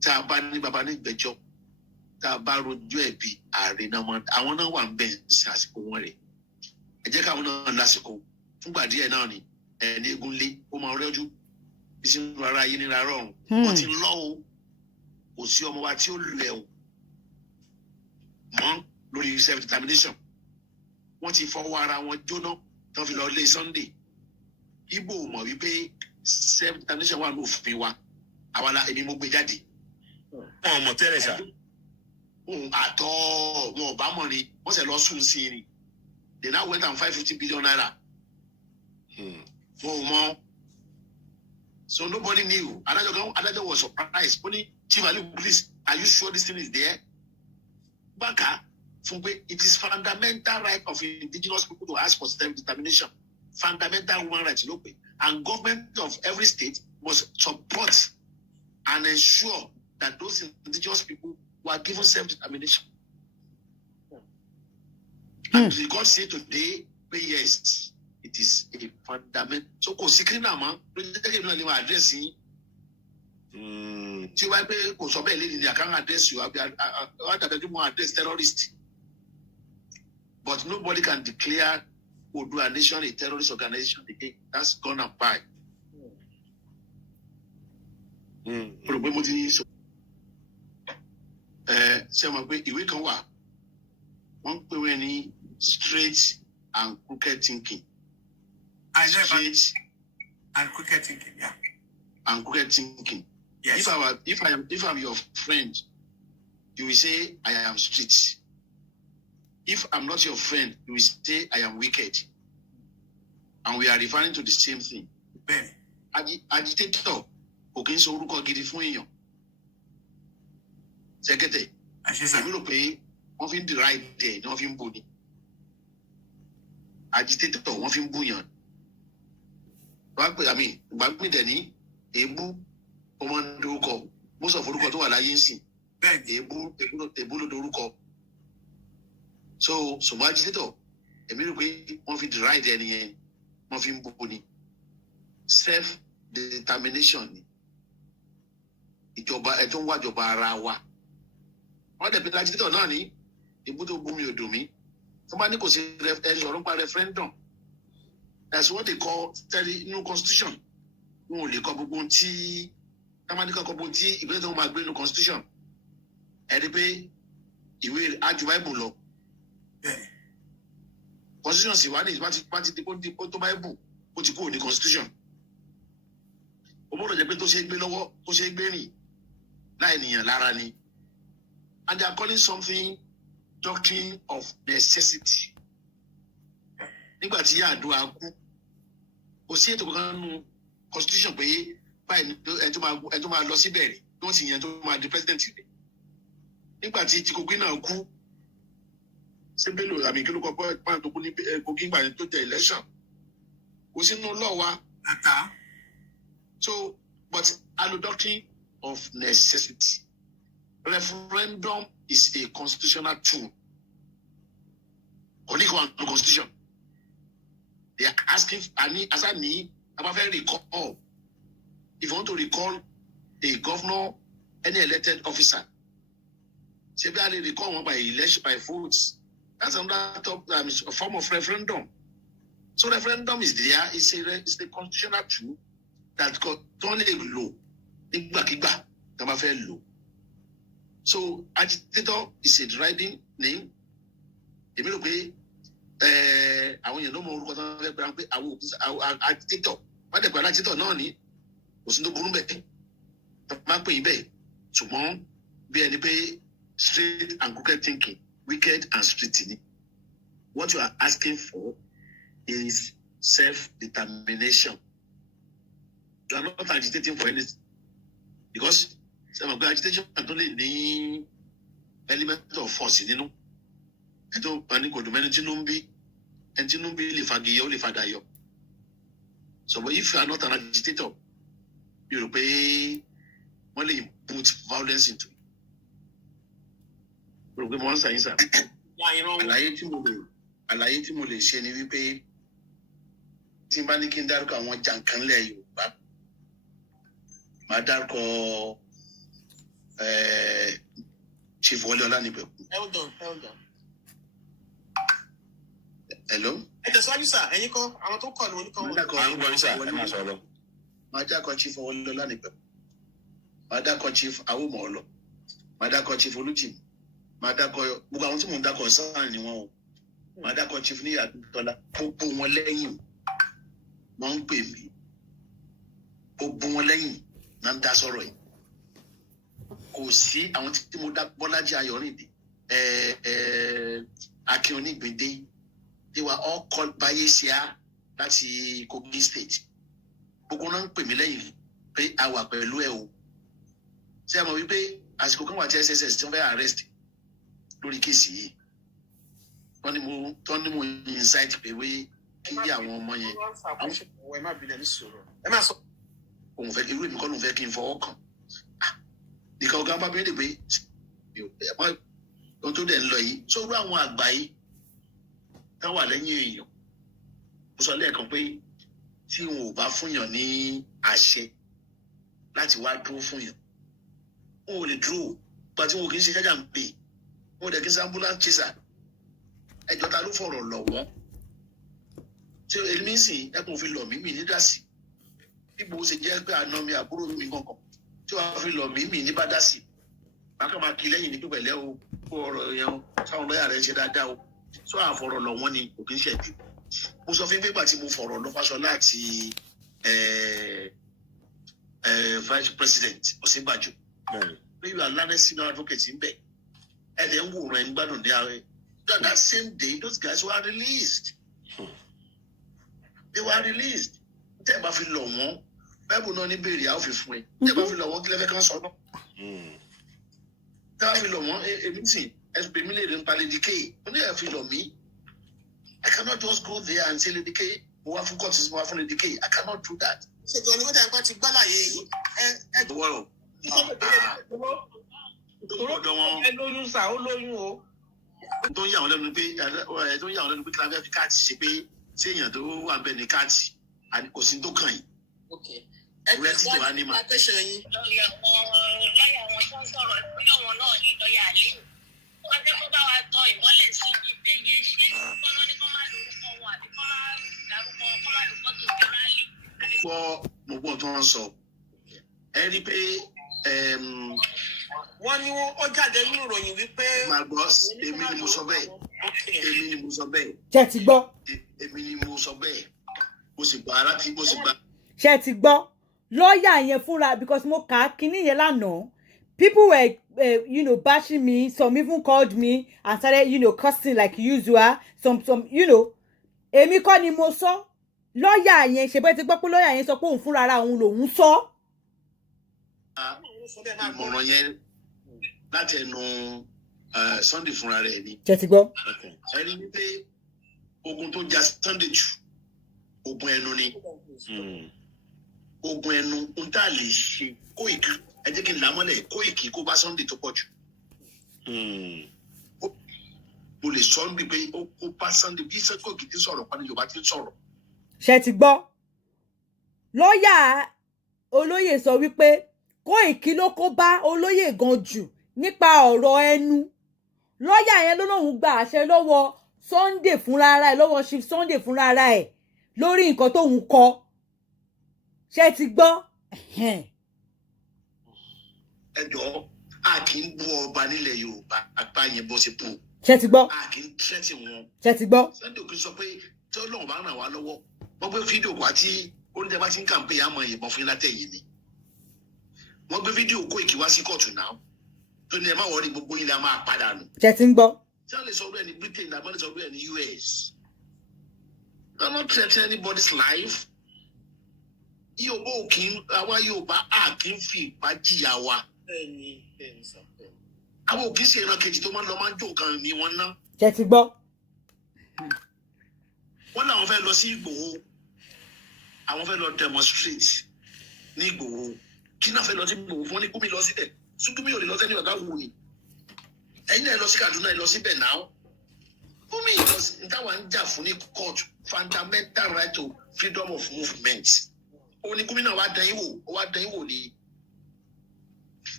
Tá a bá ní baba ní ìgbẹ́jọ́. Tá a bá rojú ẹ̀bi ààrẹ náà mọ́ àwọn náà wà ń bẹ̀ sí àsìkò wọn rẹ̀ ẹ jẹ́ káwọn náà lásìkò fúngbà díẹ̀ náà ni ẹni egun lé ó máa rẹ́jú bí sínú ara ayé nínú ara ọ̀run wọ́n ti lọ́ o kò sí ọmọ wa tí ó lù ẹ̀ o mọ́ lórí self determination wọ́n ti fọwọ́ ara wọn jóná tó fi lọ lé Sunday Igbo mọ̀ wípé self determination wà ní òfin wa àwa la èmi mo gbé jáde. Wọ́n mọ̀ tẹ́lẹ̀ sá. Àtọ́ wọn ò bá mọ̀ ni wọ́n sì lọ sùn sí i ni they now went and 550 billion naira. Wọn ò mọ̀ so nobody knew. Adájọ́ was surprised. Ó ní Chief Ali, please, are you sure this thing is there? Baka fún pé it is fundamental right of indigenous people to ask for self-determination. Fundamental human rights ló pé and government of every state must support and ensure that those indigenous people were given self-determination. And the court say today, yes, it is a fundamental. So, kò sí criminal mọ́, ló jẹ́ kí èmi náà lè máa address yín. Tí wàá pé kò sọ bẹ́ẹ̀ lédi ni I can't address you, wàá dàbẹ̀ kí mo address terrorist. But nobody can declare Oodua Nation a terrorist organization again. That's gone and by. Mo ti ní sọ. Ṣé mo pé ìwé kan wà wọ́n pè wọ́n ní straight and crooked thinking. Straight and crooked thinking, yeah. And crooked thinking. Yes. If I'm your friend, you will say I am straight. If I'm not your friend, you will say I am wicked. And we are referring to the same thing. Bẹ́ẹ̀ni. Agitator kò kí n sọ orúkọ gidi fún èèyàn. Sẹ́kẹ̀tẹ̀. Èmi rò pé wọ́n fi ń deride ẹ̀ ni wọ́n fi ń bù ni. Agitator wọ́n fi ń bù yàn. Wọ́n á pè àmì ìgbàgbé dẹ̀ ní èébú ọmọ ní orúkọ. Mo sọ fún orúkọ tó wà láyé ń sìn. Bẹ́ẹ̀ni. Èébú ló dorúkọ. So agitator èmi rò pé wọ́n fi deride ẹni yẹn wọ́n fi ń bù ni. self determination ni ìjọba ẹ tó ń wájọba ara wa wọn dẹ̀ bí agitator náà ní ibùdó bùnmi ò dùn mí tó bá ní kò sí sọ̀rọ̀ nípa referendum that's what they call study new constitution wọn ò lè kọ gbogbo tí támánikà kọ gbogbo tí ìgbésẹ̀ tó máa gbé new constitution ẹ rí pé ìwé àjù bible lọ constitution sì wá ní ìbá ti dìbò tó bible ó ti kúrò ní constitution ó gbọ́dọ̀ jẹ́ pé tó ṣe é gbé lọ́wọ́ tó ṣe é gbé rìn láì nìyàn lára ni and they are calling something doctrine of necessity nígbà tí Yar'Adua kú kò sí ètò kankan nínú constitution pé báyìí ẹ tó máa lọ síbẹ̀ rí tí wọ́n sì yẹn tó máa di president rẹ̀ nígbà tí ti Kogi náà kú ṣé Bello àmì kí ló kọ pọ́n tó kú ní Kogi gbà tó tẹ election kò sínú law wa. So, but a doctrine of necessity. Referendum is a constitutional tool. Only one constitution. They are asking, as I need, I'm very recall. If you want to recall a governor, any elected officer, say they recall one by election, by votes. That's another form of referendum. So referendum is there. It's a constitutional tool that tó lè lò nígbàkigbà tá a bá fẹ́ lò. So agitator is a deriding name. Èmi rò pé àwọn èèyàn ló mọ orúkọ tó ń fẹ́ gbà pé àwọn agitator wọ́n dẹ̀ pé agitator náà ní òsín tó burú bẹ́ẹ̀ tó máa pè é bẹ́ẹ̀ ṣùgbọ́n bí ẹni pé straight and crooked thinking wicked and street ni. What you are asking for is self-determination. You are not agitating for anything because some of the agitation can only need element of force nínú. Ẹjọ́ pani kò dùn mẹ́ni Tinubu lè fagiyọ lè fadayọ. So but if you are not an agitator, you rò pé wọ́n lè put violence into it. Rò pé mo ń sàyìn sà. Àlàyé tí mo lè ṣe ni wípé tí n bá ní kí n dárúkọ àwọn jàǹkànlẹ̀ Yorùbá. Màá dárúkọ Chief Wọlé Ọlánìpẹ̀kun. Hold on. Hello. Ẹ tẹ̀síwájú sà, ẹ̀yin kọ́, àwọn tó kọ̀ ní oníkan wọn. À ń gbọ́ sà, ẹ máa sọ̀rọ̀. Màá dákọ̀ Chief Wọlé Ọlánìpẹ̀kun. Màá dákọ̀ Chief Awómọ̀ọ́lọ̀. Màá dákọ̀ Chief Olújìmí. Màá dákọ̀ gbogbo àwọn tí mò ń dákọ̀ sáà ni wọ́n o. Màá dákọ̀ Chief Níyì Akíntọ́lá. Gbogbo wọn lẹ́yìn wọ́n ń pè mí. Gbogbo wọn lẹ́yìn náà ń dá sọ̀rọ̀ yìí. Kò sí àwọn tí mo dá Bọ́lájí Ayọ̀rìndé Akin Onígbìndé. They were all called Bayesiá láti Kogi State. Gbogbo náà ń pè mí lẹ́yìn pé a wà pẹ̀lú ẹ o. Ṣé ẹ mọ̀ wípé àsìkò kan wà tí SSS tí wọ́n fẹ́ arrest lórí kéèsì yìí. Wọ́n ní mo incite pé wé kí àwọn ọmọ yẹn. Ẹ má bínú, ẹ ní sọ̀rọ̀. Ẹ má sọ. Òun fẹ́ irú èmi kọ́ ló ń fẹ́ kí n fọwọ́ kàn. Nìkan ọ̀gá bá bí lè pé ohun tó dẹ̀ ń lọ yìí sórí àwọn àgbà yìí táwọn wà lẹ́yìn èèyàn. Mo sọ lẹ́ẹ̀kan pé tí wọn ò bá fúnyàn ní àṣẹ láti wá dúró fúnyàn wọn ò lè dúró gba tí wọn kì í ṣe jájà ń pè wọn ò dẹ̀ kí n ṣe ambulance chaser ẹjọ́ ta ló fọ̀rọ̀ lọ̀ wọ́n tí èmi sì ẹkùn fi lọ̀ mí mi ní dásì bíbo ṣe jẹ́ pé àná mi àbúrò mi kankan tí wọ́n fi lọ̀ mí mi ní bá dásì bákan máa kí lẹ́yìn ní pípẹ̀lẹ́ o kó ọ̀rọ̀ yẹn sáwọn lọ́yà rẹ̀ ṣe dáadáa o tó àfọ̀rọ̀ lọ̀ wọ́n ni kò kí ń ṣẹ̀jú mo sọ fún pípa tí mo fọ̀rọ̀ lọ Fáṣọlá àti vice president Ọ̀ṣínbàjò pé you are learning senior advocate ń bẹ̀ ẹ̀ lẹ́ ń wòran ẹ̀ ń gbádùn ní ààrẹ that same day those guys were released they were released tẹ́ ẹ bá fi lọ̀ wọ́n bẹ́ẹ̀bù náà ní béèrè àwọn fi fún ẹ tẹ́ ẹ bá fi lọ̀ wọ́n kí lẹ́fẹ̀ẹ́ kan sọ náà tẹ́ ẹ bá fi lọ̀ wọ́n èmi sì ẹ pè mí lè rí nípa Lady K mo ní ẹ fi lọ̀ mí. I cannot just go there and say Lady K, mo wá fún courts, mo wá fún Lady K. I cannot do that. Ṣètò ní wọ́n ti gbálàyé ẹ. Wọ́n o. Ẹ lóyún sá, ó lóyún o. Tó ń yà wọ́n lẹ́nu pé kí la fẹ́ fi káàtì ṣe pé ṣé èèyàn tó wà bẹ́ẹ̀ ní káàtì kò sí tó kàn yìí. Okay. Rest to animal. Lọ́ọ̀yà wọn tó ń sọ̀rọ̀ ìpínlẹ̀ wọn náà ni lọ́ọ̀yà àlẹ́. Wọ́n jẹ́ kó bá wa tọ ìmọ́lẹ̀ sí ibẹ̀ yẹn ṣé kọ́nà ní kọ́ máa lórúkọ wọn àbí kọ́ máa dárúkọ kọ́ máa lórúkọ tó fi rálì. Mo gbọ́ tó ń sọ ẹ rí pé wọ́n ní ó jáde nínú ìròyìn wípé. màá gbọ́ èmi ni mo sọ bẹ́ẹ̀ èmi ni mo sọ bẹ́ẹ̀. ṣé ti gbọ́. èmi ni mo sọ bẹ́ẹ̀ mo sì gbà ara tí mo sì gbà. ṣé ti gbọ́ lọ́ọ̀yà yẹn fúnra because mo kà á kínní yẹn lánàá people were bashing me, some even called me and started cursing like usual, some èmi kọ́ ni mo sọ lọ́ọ̀yà yẹn ṣe bẹ́ẹ̀ ti gbọ́ pé lọ́ọ̀yà yẹn sọ pé òun fúnra ara òun lòun sọ. ìmọ̀ràn yẹn láti ẹnu Sunday fúnra rẹ̀ ni. ṣé ti gbọ́. ẹni wípé ogun tó jà Sunday jù ogun ẹnu ni ogun ẹnu ń tà lè ṣe Kóìkì ẹ jẹ́ kí n là á mọ́lẹ̀ Kóìkì kó bá Sunday tó pọ̀ jù. mo lè sọ níbi pé ó kó bá Sunday bí Kóìkì ti sọ̀rọ̀ pa ni Yorùbá ti sọ̀rọ̀. ṣé ti gbọ́ lọ́ọ̀yà olóyè sọ wípé Kóìkì ló kó bá olóyè gan jù nípa ọ̀rọ̀ ẹnu lọ́ọ̀yà yẹn ló lóun gba àṣẹ lọ́wọ́ Sunday fúnra ara ẹ̀ lọ́wọ́ Chief Sunday fúnra ara ẹ̀ lórí nǹkan tóun kọ ṣé ti gbọ́. ẹ jọ̀ọ́ a kì í bú ọba nílẹ̀ Yorùbá apá yẹn bọ́ sí bú. ṣé ti gbọ́. a kì í tẹ́tì wọn. ṣé ti gbọ́. Sunday kì í sọ pé tí Ọlọ́run bá ràn wá lọ́wọ́ wọ́n gbé fídíò wá tí oúnjẹ bá ti ń kàǹpé àmọ́ ìbọn fún látẹ̀yìn ni wọ́n gbé fídíò Kóìkì wá sí kóòtù náà tó ní ẹ má wọrí gbogbo ilé a máa padà nù. ṣé ti ń gbọ́. tí wọ́n lè sọ bẹ́ẹ̀ ní Britain àbọ̀ lè sọ bẹ́ẹ̀ ní US. they are not threatening anybody's life. Yorùbá ò kì í àwa Yorùbá à kì í fi ìpá jìyà wa. àwọn ò kì í ṣe ìran kejì tó máa ń lọ máa ń jó kan ní wọn ná. ṣé ti gbọ́. wọ́n làwọn fẹ́ lọ sí Ìgbòho àwọn fẹ́ lọ demonstrate ní Ìgbòho kí náà fẹ́ lọ sí Ìgbòho fún wọn ní Gumi lọ síbẹ̀ Gumi ò lè lọ sẹ́ni ọ̀gá wù ní ẹ̀yin náà lọ sí Kaduna ẹ̀ lọ síbẹ̀ náà Gumi lọ sí táwa ń jà fún ní court fundamental right to freedom of movement ó ní Gumi náà wá dán yín wò ní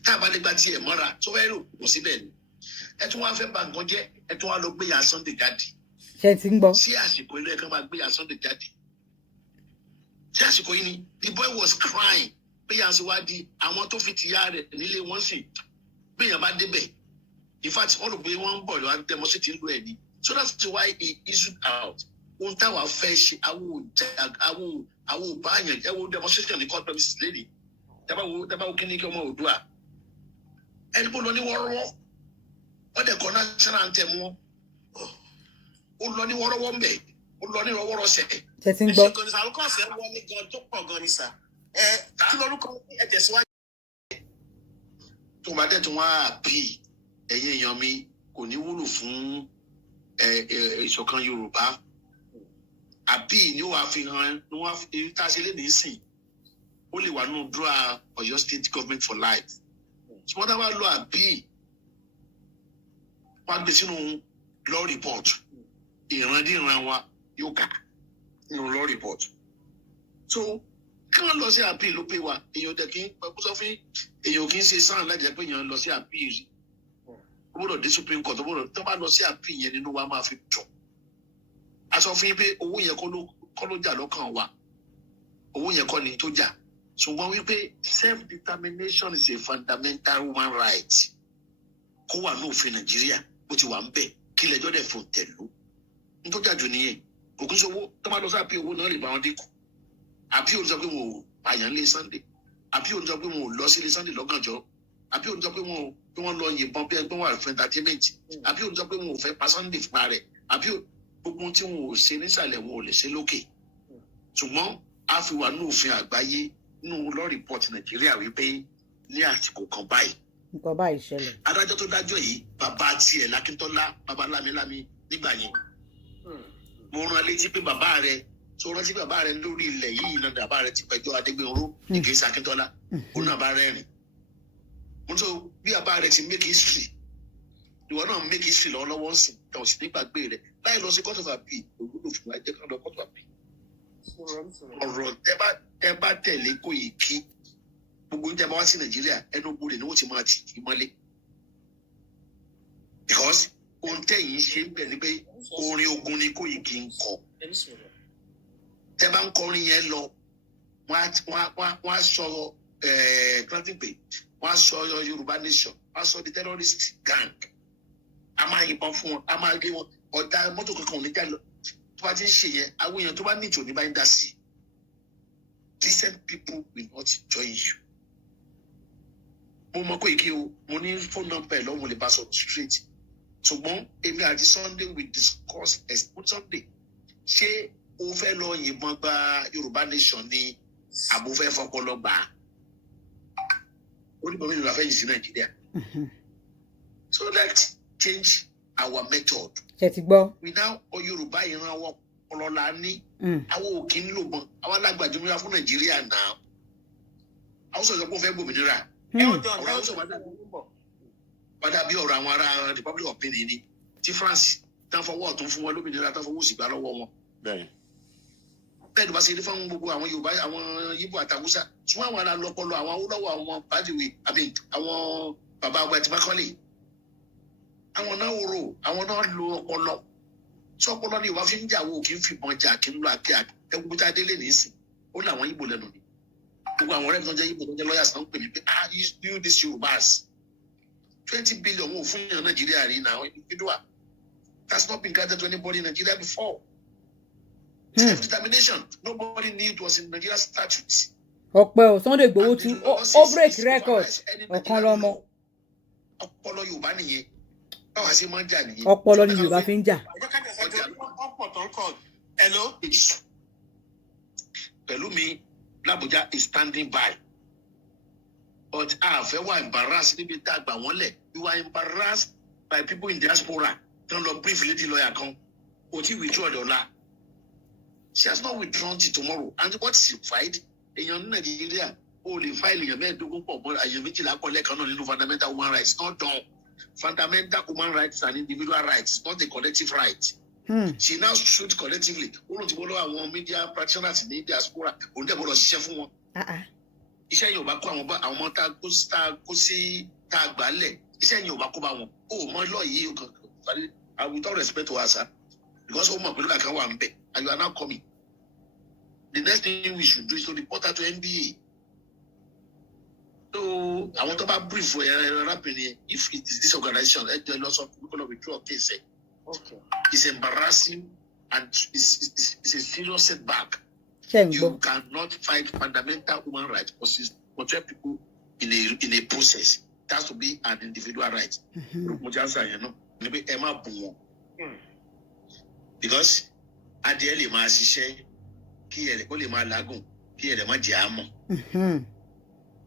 tá a bá lè gba tiẹ̀ mọ́ra tó fẹ́ rò kò síbẹ̀ ni ẹ tún wá fẹ́ bà nǹkan jẹ́ ẹ tún wá lọ gbé ya Sunday jáde. ṣé ti ń gbọ́. sí àsìkò ilé ẹ̀ka máa gbé ya Sunday jáde sí àsìkò yìí ni the boy was crying pé yà ń sọ wá di àwọn tó fi tìyà rẹ̀ nílé wọn sì bí èèyàn bá débẹ̀ in fact wọ́n rò pé wọ́n ń bọ̀ lọ́wọ́ demonstrate ń lo ẹ̀ ní so that's why he issued out ohun táwa fẹ́ ṣe àwọn ò bá yàn jẹ́ wo demonstration ní court premises lady dábàá kí ni kí ọmọ Oòduà ẹni bó lọ ní wọ́ọ́rọ́wọ́ wọ́n dẹ̀ kọ́ national anthem wọn ó lọ ní wọ́ọ́rọ́wọ́ mbẹ̀ ó lọ ní rọwọ́rọsẹ̀. ṣé ti ń gbọ́. ṣèkọ̀nìṣà lórúkọ ọ̀sẹ̀ wọlé gan tó pọ̀ gan ni sà kí lórúkọ ẹ tẹ̀síwájú. tó bá dẹ̀ tó wá àbí ẹ̀yin èèyàn mi kò ní wúlò fún ìṣọ̀kan Yorùbá àbí ni ó wàá fi hàn ní wọ́n á tá a ṣe léde sìn ó lè wà nínú dúrà Ọ̀yọ́ State Government for Life ṣùgbọ́n tá a bá lọ àbí wọ́n á gbé sínú law report ìrandíran wa yóò kà nínú law report so kí wọ́n lọ sí àbí ló pé wa èèyàn dẹ̀ kí n pẹ́ sọ fún èèyàn kì í ṣe sáà láti jẹ́ pé èèyàn lọ sí àbí rí ó gbọ́dọ̀ dé Supreme Court ó gbọ́dọ̀ tó bá lọ sí àbí yẹn nínú wa máa fi dùn a sọ fún yín pé owó yẹn kọ́ ló jà lọ́kàn wa owó yẹn kọ́ ni tó jà ṣùgbọ́n wípé self determination is a fundamental human right kó wà ní òfin Nàìjíríà bó ti wà ń bẹ̀ kí ilẹ̀-ẹjọ́ dẹ̀ fò tẹ̀lú nítorí àjò nìyẹn òkú sọ́wọ́ tó máa lọ sí àbí owó náà lè bá wọn dínkù àbí òun sọ pé wọn ò pààyàn lé Sunday àbí òun sọ pé wọn ò lọ sí ilé Sunday lọ́gànjọ́ àbí òun sọ pé wọn lọ yìnbọn bí ẹgbẹ́ wà fún entertainment àbí òun sọ pé wọn ò fẹ́ pa Sunday fúnra rẹ̀ àbí gbogbo tí wọn ò ṣe nísàlẹ̀ wọn ò lè ṣe lókè ṣùgbọ́n a fi wà ní òfin àgbáyé nínú law report Nàìjíríà wípé ní àsìkò kan báyìí nǹkan báyìí ṣẹlẹ̀. adájọ́ tó dájọ́ yìí bàbá tiẹ̀ Lákíntọ́lá bàbá Lámilámi nígbà yẹn mo rán létí pé bàbá rẹ̀ tó rántí bàbá rẹ̀ lórí ilẹ̀ yìí náà bàbá rẹ̀ ti pẹjọ́ Adégbénró Ìgèsà Akíntọ́lá ó náà bá rẹ́rìn mo tó bí bàbá rẹ̀ ti make history ìwọ náà make history lọ́wọ́lọ́wọ́ sí tó sì nígbàgbé rẹ̀ láì lọ sí court of appeal ògbólò fún wa jẹ́ ká lọ court of appeal ọ̀rọ̀ tẹ́ bá tẹ̀lé Koiki gbogbo ní tẹ́ bá wá sí Nàìjíríà ẹnu gbòòrè ni wọ́n ti máa tì í mọ́lé because ohun tẹ̀yìn ṣe ń bẹ̀ ni pé orin ogun ni Koiki ń kọ tẹ́ bá ń kọrin yẹn lọ wọ́n á sọ planting pay wọ́n á sọ Yorùbá nation wọ́n á sọ the terrorist gang a máa yìnbọn fún wọn a máa gé wọn ọ̀dà mọ́tò kankan ò ní jà lọ tó bá ti ń ṣe yẹn àwọn èèyàn tó bá ní ìjọ ní bá ń dá sí decent people will not join you. mo mọ Koiki o mo ní phone number ẹ lọ́wọ́ lè bá sọ straight ṣùgbọ́n èmi àti Sunday we discuss Sunday ṣé o fẹ́ lọ yìnbọn gba Yorùbá nation ni àbò fẹ́ fọpọlọ gbà á ó ní bọ́mí ìlú afẹ́yìn sí Nàìjíríà so let's change our method. ṣe ti gbọ́. we now Yorùbá ìran àwọn ọlọ́lá ní àwọn òkè ń lò mọ́ àwọn alágbàjọmọ́ra fún Nàìjíríà náà àwọn sọ̀rọ̀ pé ó fẹ́ gbòmìnira ọ̀rọ̀ àwọn sọ̀rọ̀ padà bí ọ̀rọ̀ àwọn ará Republic of Benin ni tí France tán fọwọ́ ọ̀tún fún wọn lómìnira tán fọwọ́ òsì gbà lọ́wọ́ wọn. bẹ́ẹ̀ ni bá ṣe ní fún gbogbo àwọn Yorùbá àwọn Yíbò àtàwùsà tún àwọn ará lọ́pọ̀lọ́ àwọn Awólọ́wọ̀ àwọn Bádìwé àbí àwọn bàbá àgbà tí Mákọ́lé àwọn náà wòrò àwọn náà lo ọpọlọ tí ọpọlọ ní ìwà fi ń jà wo kì í fìbọn jà kì í lo àkè ẹgbẹ́ tá a délé nìsín ó làwọn Yíbò lẹ́nu ni gbogbo àwọn ọ̀rẹ́ mi tó ń jẹ́ Yíbò tó ń jẹ́ lawyers náà ń pè mí pé you this Yorùbás 20 billion wọn ò fún yàn Nàìjíríà rí náà individual that's not been granted to anybody in Nigeria before. Self-determination nobody knew it was in Nigeria statutes. ọpẹ́ o Sunday Igboho tún ó break record ọ̀kan lọ́mọ. ọpọlọ Yorùbá nìyẹn báwa ṣe máa ń jà nìyẹn. ọpọlọ ni Yorùbá fi ń jà. Hello. Pẹ̀lúmi l'Abuja is standing by but a fẹ́ wà embarrassed níbi tá a gbà wọ́n lẹ̀ we were embarrassed by people in diaspora tí wọ́n lọ brief lady lawyer kan kò tí withdraw dọ́là she has not withdrawn till tomorrow and what she fight èèyàn ní Nàìjíríà ó lè fáìlì èèyàn mẹ́ẹ̀ẹ́dógún pọ̀ mọ́ àyè méjìlá kọ́ lẹ́ẹ̀kan náà nínú fundamental human rights not done fundamental human rights and individual rights not a collective right. She now shoot collectively ó lóun ti bọ́ lọ́wọ́ àwọn media practitioners ní diaspora òun dẹ̀ bọ́lọ̀ ṣiṣẹ́ fún wọn. Iṣẹ́ yẹn ò bá kó àwọn ọmọ tá a kó sí tá a gbà lẹ̀ iṣẹ́ yẹn ò bá kó bá wọn ó mọ lọ́ọ̀ yìí ó kàn with all respect to her sir because ó mọ̀ pé lóka kan wà ń bẹ̀ and you are now coming. The next thing we should do is to report her to NBA. So àwọn tó bá brief arábìnrin if it is this organization ẹ jẹ́ lọ́sọ̀ people of withdraw case okay. It's embarrassing and it's a serious setback. You cannot fight fundamental human rights for 12 people in a process. It has to be an individual right. Because at the end, ma ṣiṣẹ́ kí ẹ lè máa làágùn kí ẹ lè máa jẹ àmọ́.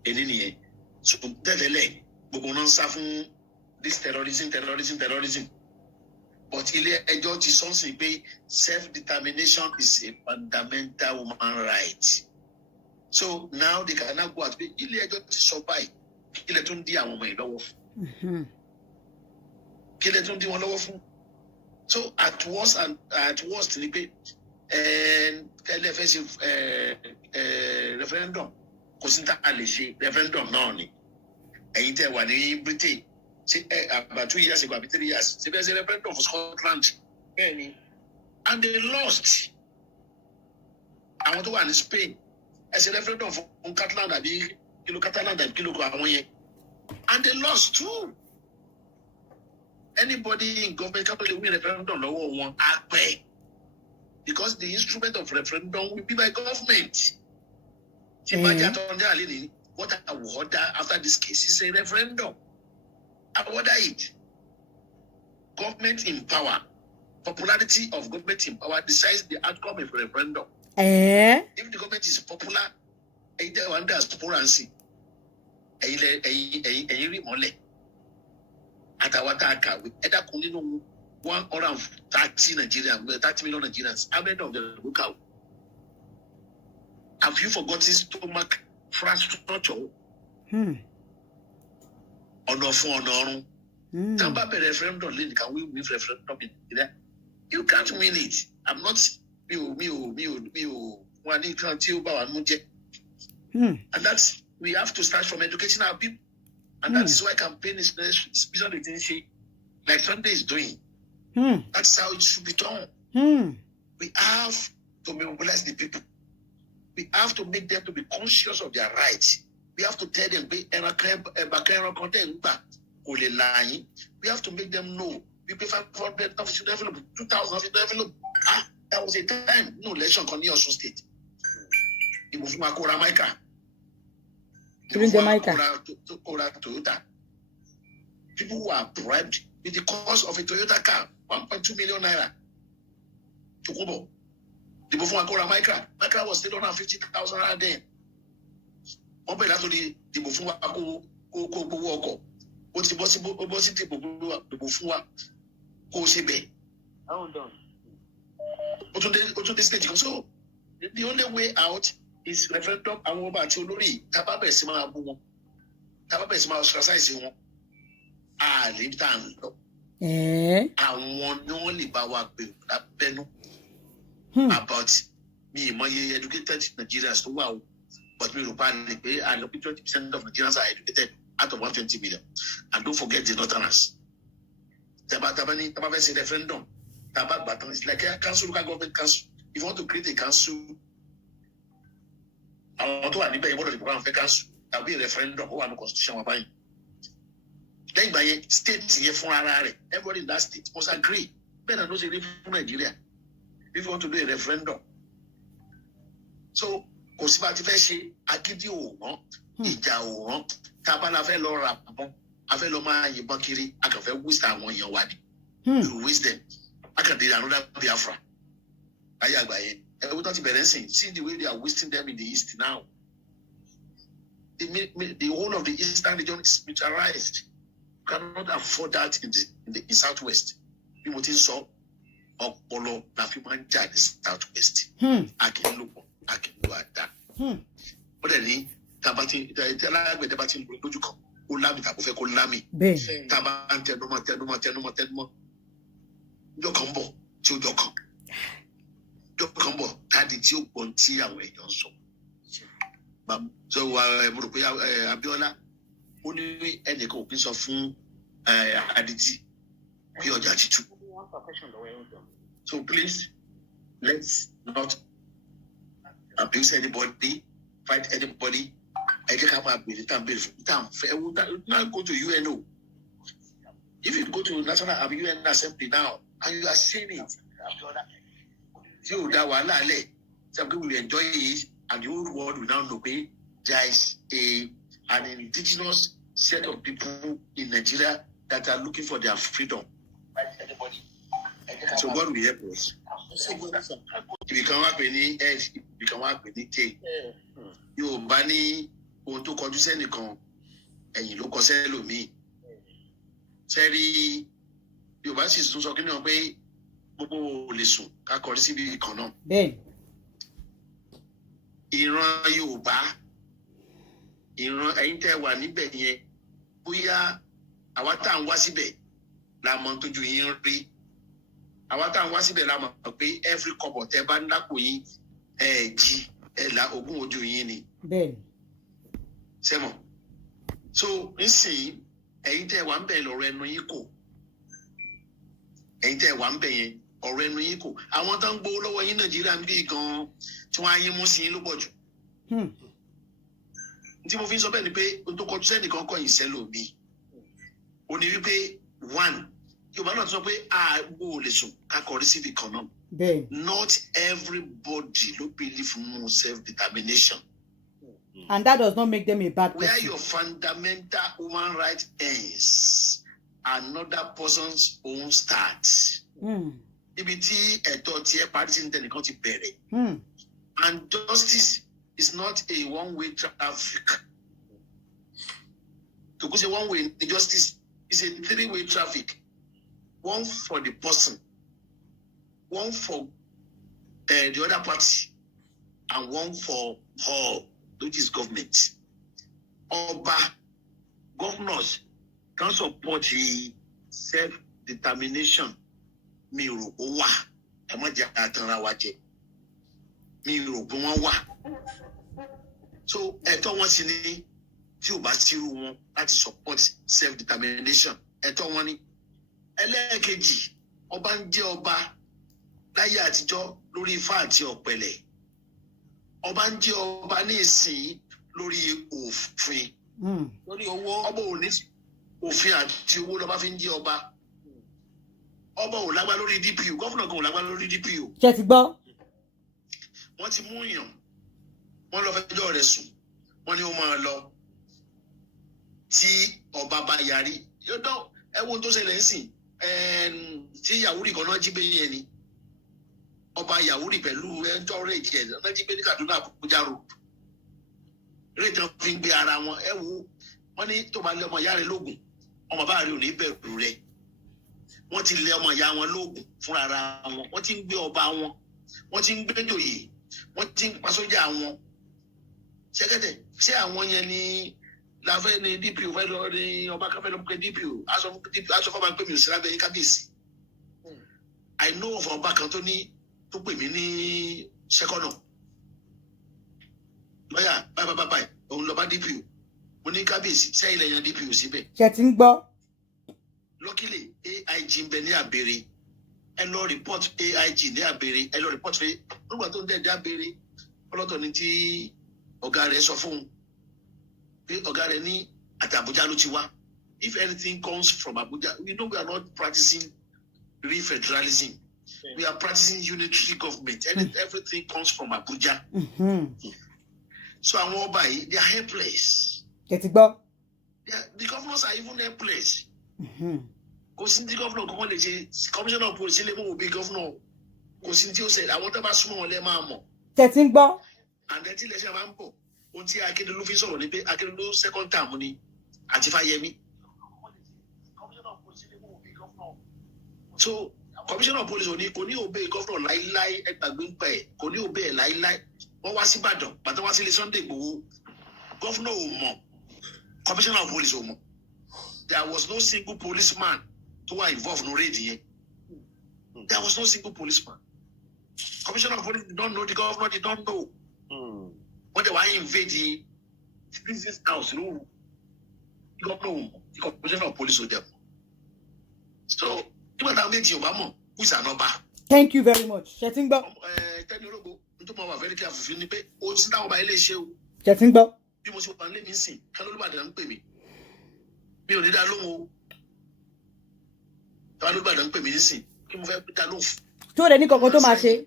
Ẹni nìyẹn. So tẹ́lẹ̀ gbogbo náà ń sá fún this terrorism. But ilé ẹjọ́ ti sọ́nsìn pé self-determination is a fundamental human right. So now they can now go out pé ilé ẹjọ́ ti sọ báyìí kí lè tún dí àwọn ọmọ yìí lọ́wọ́ fún. Kí lè tún dí wọn lọ́wọ́ fún. So at worst ni pé kẹ́lẹ́ fẹ́ ṣe referendum kò sí tá a lè ṣe referendum náà ni. Ẹ̀yin tẹ́ wà ní Britain. About 2 years ago, about 3 years, they were a referendum for Scotland. And they lost. I want to go in Spain. As a referendum for Catalan, and they lost too. Anybody in government can't win a referendum, no one act because the instrument of referendum will be by government. What I will order after this case is a referendum. I order it. Government in power, popularity of government in power decides the outcome of a referendum. If the government is popular, either one does porancy. Read mole. Atawataka with either Kunino 130 Nigerians, 30 million Nigerians. How many of them look out? Have you forgotten stomach infrastructure? Ọ̀nà fún ọ̀nà ọ̀run. Tí wọ́n bá bẹ̀rẹ̀ referendum lẹ́yìn kan wí referendum in Nigeria. You can't win it. I'm not mi ò wọn ní nǹkan tí ó bá wà nínú jẹ́. And that's, we have to start from educating our people. And that is why campaign is usually thing like Sunday is doing. That's how it should be done. We have to mobilize the people. We have to make them to be conscious of their rights. We have to tell them, we have to make them know. We pay 500 to develop, 2,000 to develop. That was a time, no election on your state. The movement called Jamaica. Toyota. People who are bribed with the cost of a Toyota car, 1.2 million naira. To Kubo. The movement called Jamaica. Jamaica was still on 50,000 naira then. Open that to the movement go walk. What's the possible opposite the movement go sebe? How done? To this stage. So the only way out is referendum àwọn ọba àti olórí tábàbẹ̀ sí máa bú wọn tábàbẹ̀ sí máa ostracize wọn àlè tá à ń lọ àwọn ni wọ́n lè bá wa pè lábẹ́nú about mi ìmọye educated Nigerians tó wà o but mi rò pa ni pé àlọ́pẹ́ 20% of Nigerians are educated out of 120 million and don't forget the northerners tábàbẹ̀ sí referendum tábàgbà tán it's like a council, local government council. If you want to create a council, àwọn tó wà níbẹ̀ yẹn gbọ́dọ̀ dìbò báwọn fẹ́ council tàbí referendum ó wà ní constitution wọn báyìí. Lẹ́yìn ìgbà yẹn state yẹn fún ara rẹ̀ everybody in that state must agree. Bẹ́ẹ̀ náà ló ṣe rí fún Nàìjíríà if you want to do a referendum. So kò sí bá a ti fẹ́ ṣe agídí òwòrán ìjà òwòrán tá a bá la fẹ́ lọ ra àbọ̀n a fẹ́ lọ máa yìnbọn kiri a kàn fẹ́ waste àwọn èèyàn wa ni. We waste them. A kàn dé another Biafra. Ayé àgbà yẹn. See the way they are wasting them in the east now. The whole of the eastern region is militarized. You cannot afford that in the southwest. People think so. Ọpọlọ la fi máa ń jà ní southwest. Akínlùpọ̀ Akínlùwàdà. Ó dẹ̀ ní alágbẹ̀dẹ bá ti ń lójú kan ó lámì tàbí fẹ́ kó lámì. Tá a bá ń tẹnumọ́. Ìjọ kan bọ̀ tí ó jọ kan. Kan bọ̀ táàdì tí ó gbọ́n tí àwọn èèyàn sọ. So mo rò pé Abíọ́lá ó ní ẹnìkan ò kí ń sọ fún Adití bí ọjà títú. So please let's not abuse anybody, fight anybody. Ẹ jẹ́ ká máa bèrè tá à ń bèrè fún tá à ń fẹ́. Now go to UNO. If you go to National UN Assembly now and you are saying it. Tí o dá wàhálà lẹ̀, some people will enjoy it and the whole world will now know pé there is an indigenous set of people in Nigeria that are looking for their freedom. So God will help us. Ibìkan wá pè ní H, ibìkan wá pè ní K. Yorùbá ní ohun tó kọjú sẹ́nìkan, ẹ̀yìn ló kọ sẹ́lòmíì. Sẹ́rí Yorùbá sì tún sọ kí ni wọ́n pé gbogbo lè sùn ká kọrí síbi kan náà. Bẹ́ẹ̀. Ìran Yorùbá ìran ẹ̀yin tẹ́ wà níbẹ̀ yẹn bóyá àwa tá à ń wá síbẹ̀ la mọ̀ tójú yín rí àwa tá à ń wá síbẹ̀ la mọ̀ pé every kọ́bọ̀ tẹ́ bá ń lápò yín jí la ogún ojú yín ni. Bẹ́ẹ̀. Sẹ́mọ̀ so nísìnyí ẹ̀yin tẹ́ wà ń bẹ̀ lọ́rọ̀ ẹnu yín kò ẹ̀yin tẹ́ wà ń bẹ̀ yẹn ọ̀rọ̀ ẹnu yín kò àwọn tó ń gbowó lọ́wọ́ yín Nàìjíríà ń bí gan-an tí wọ́n á yín mú sí yín ló pọ̀ jù. Tí mo fi ń sọ bẹ́ẹ̀ ni pé o tó kọjú sẹ́nìkan kọ́ yìí sẹ́lòmí o ní wípé one Yorùbá náà ti sọ pé àgbo ò lè sùn ká kọrí síbi kan náà. Not everybody ló believe in self-determination. And that does not make them a bad person. Where your fundamental human right ends, another person's own starts. Ibi tí ẹ̀tọ́ tiẹ̀ parí sí ní tẹnìkan ti bẹ̀rẹ̀. And justice is not a one-way traffic. To say one-way justice is a three-way traffic. One for the person, one for the other party, and one for all, which is government. Oba, governors can support the self-determination. Mi ò rò ó wà, ẹ má jẹ́ àtàrà wa jẹ. mi rò pé wọ́n wà so ẹ̀tọ́ wọn sì ni tí ò bá sírú wọn láti support self determination ẹ̀tọ́ wọn ni. ẹlẹ́ẹ̀kejì ọba ń jẹ́ ọba láyé àtijọ́ lórí ifá àti ọ̀pẹ̀lẹ̀ ọba ń jẹ́ ọba ní ìsìn lórí òfin lórí owó. ọba ò ní òfin àti owó lọ́ba fi ń jẹ́ ọba ọba ò lágbá lórí DPO gọ́fúnà kan ò lágbá lórí DPO. ṣe ti gbọ́. wọ́n ti mú yàn wọ́n lọ fẹjọ́ rẹ̀ sùn wọ́n ní ó máa lọ tí ọba bá yarí yóò dán ẹ̀wọ̀n tó ṣẹlẹ̀ ń sìn tí Yàwúrì kan náà jí gbé yẹn ni ọba Yàwúrì pẹ̀lú ẹjọ́ rẹ̀ jẹ́ náà jí gbé ní Kaduna Abuja road eré tí wọ́n fi ń gbé ara wọn wọ́n ní tó bá lé ọmọ ìyá rẹ̀ lóògùn ọmọ bá rí òní bẹ̀rù rẹ̀ wọ́n ti lé ọmọ ìyá wọn lóògùn fúnra ara wọn wọ́n ti ń gbé ọba wọn wọ́n ti ń gbé jòyè wọ́n ti ń pa sójà wọn ṣẹ́kẹ́tẹ̀ ṣé àwọn yẹn ni láfẹ́ ní DPO fẹ́ lọ ní ọba kan fẹ́ lọ pé DPO aṣọ fọba pé mi ò sí lábẹ́ yín kábíyèsí I know of ọba kan tó pè mí ní ṣẹ́kọ́nà lọ́yà báyìí òun lọ́ba DPO mo ní kábíyèsí sẹ́yìn lẹ́yìn DPO síbẹ̀. ṣe ti ń gbọ́. lọ́kìlì AIG ń bẹ ní àbèrè ẹ lọ report AIG ní àbèrè ẹ lọ report fẹ́ nígbà tó ń dẹ̀ dé àbèrè ọlọ́tọ̀ ni tí ọ̀gá rẹ̀ sọ fún un pé ọ̀gá rẹ̀ ní àti Abuja ló ti wá if anything comes from Abuja we know we are not practicing real federalism we are practicing unitary government everything comes from Abuja. So àwọn ọba yìí they are helpless. Kẹ̀tì gbọ́. The governors are even helpless. Kò sí ní governor kankan lè ṣe commissioner of police lè mú òbí governor kò sí ní tí ó ṣe àwọn tó bá súnmọ́ wọn lẹ́ máa mọ̀. Kẹ̀tì ń gbọ́. And then tí ilé iṣẹ́ máa ń bọ̀ ohun tí Akérédolú fi sọ̀rọ̀ ni pé Akérédolú second term ni àti Fáyẹmí. So commissioner of police kò ní obey governor láíláí ẹgbàgbé ń pa ẹ̀ kò ní obey ẹ̀ láíláí wọ́n wá sí Ìbàdàn bàtà wá sí ilé Sunday Igboho governor ò mọ̀ commissioner of police ò mọ̀ there was no single policeman tó wà involved no raid yẹn there was no single policeman commissioner of police did not know the governor did not know wọ́n dẹ̀ wá invade the business house lóru governor ò mọ̀ the commissioner of police ò dẹ̀ mọ̀ so nígbà táwọn méjì ò bá mọ̀ who is an ọba. Thank you very much. Ṣé ti ń gbọ́. Tẹ́ni ológo tó máa wà very careful fún ni pé o ti dáhùn ọba ilé iṣẹ́ o. Ṣé ti ń gbọ́. Bí mo ṣe wà nílé mi sìn kálọ́ Olúbàdàn ń pè mí mi ò ní dá lóhùn o. Kálọ́ Olúbàdàn ń pè mí sìn kí mo fẹ́ dá lóhùn. Tí ó lè ní kankan tó máa ṣe.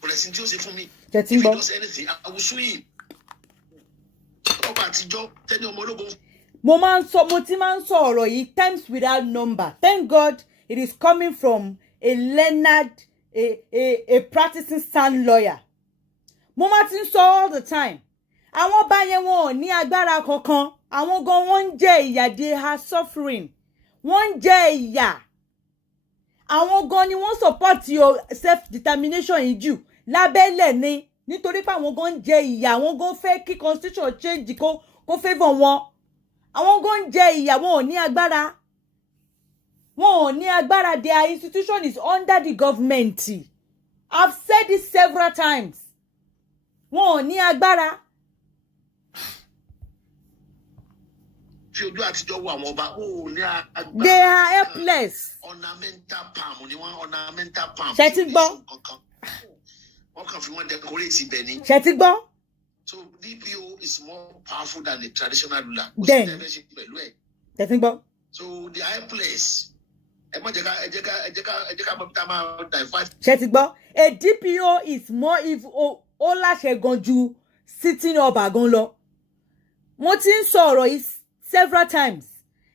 Kò lè sin tí ó ṣe fún mi. Ṣé ti ń gbọ́. If he does anything, I will sue him. Ọba àtijọ́ tẹ́ni ọmọ ológo. Mo ti máa ń sọ ọ̀rọ̀ yìí times without number. Thank God it is coming from a learned, a practicing sound lawyer. Mo máa ti ń sọ all the time. Àwọn ọba yẹn wọn ò ní agbára kankan. Àwọn gan wọ́n ń jẹ ìyà, they are suffering. Wọ́n ń jẹ ìyà. Àwọn gan ni wọ́n support your self-determination yìí jù lábẹ́lẹ̀ ni. Nítorí pé àwọn gan ń jẹ ìyà. Àwọn gan fẹ́ kí constitution change kó favour wọn. Àwọn gan ń jẹ ìyà, wọn ò ní agbára. Wọn ò ní agbára. Their institution is under the government. I've said this several times. Wọn ò ní agbára. Fi ojú àtijọ́ wo àwọn ọba wọn ò ní agbára. They are helpless. Ornamental palm ni wọ́n ornamental palm. Ṣé ti gbọ́? Wọ́n kàn fi wọ́n decorate ibẹ̀ ni. Ṣé ti gbọ́? So DPO is more powerful than the traditional ruler. Then. Ṣé ti gbọ́? So they are helpless. Ẹ jẹ́ ká mọ̀ bí tá a máa divide. Ṣé ti gbọ́? A DPO is more if ó láṣẹ gan ju sitting ọba gan lọ. Mo ti ń sọ ọ̀rọ̀ yìí several times.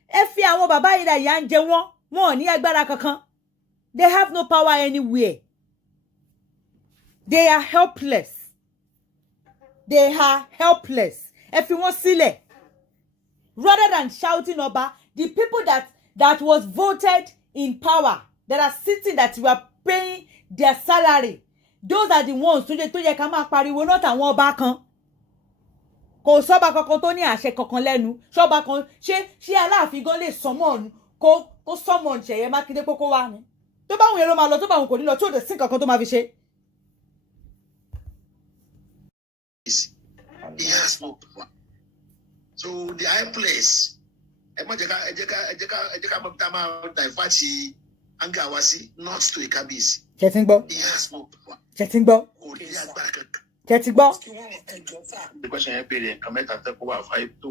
Ẹ fi àwọn bàbá yìí ìyà ń jẹ wọ́n. Wọn ò ní agbára kankan. They have no power anywhere. They are helpless. They are helpless. Ẹ fi wọ́n sílẹ̀. Rather than shouting ọba, the people that was voted in power, that are sitting, that you are paying their salary, those are the ones tó yẹ ká máa pariwo náà tàwọn ọba kan. Kò sọ́ba kankan tó ní àṣẹ kankan lẹ́nu. Ṣọ́ba kan ṣé Aláàfin gan lè summon kó summon Ṣèyí Mákindé pé kó wá ni. Tó bá wùn yẹn ló máa lọ, tó bá wùn kò ní lọ, tí ò dé sí kankan tó máa fi ṣe. He has no power. So the high place, ejeka mama divert anger wasi not to a cabis. Chetingbo. He has no power. Chetingbo. Chetingbo. The question I paid in comment and take over 5 to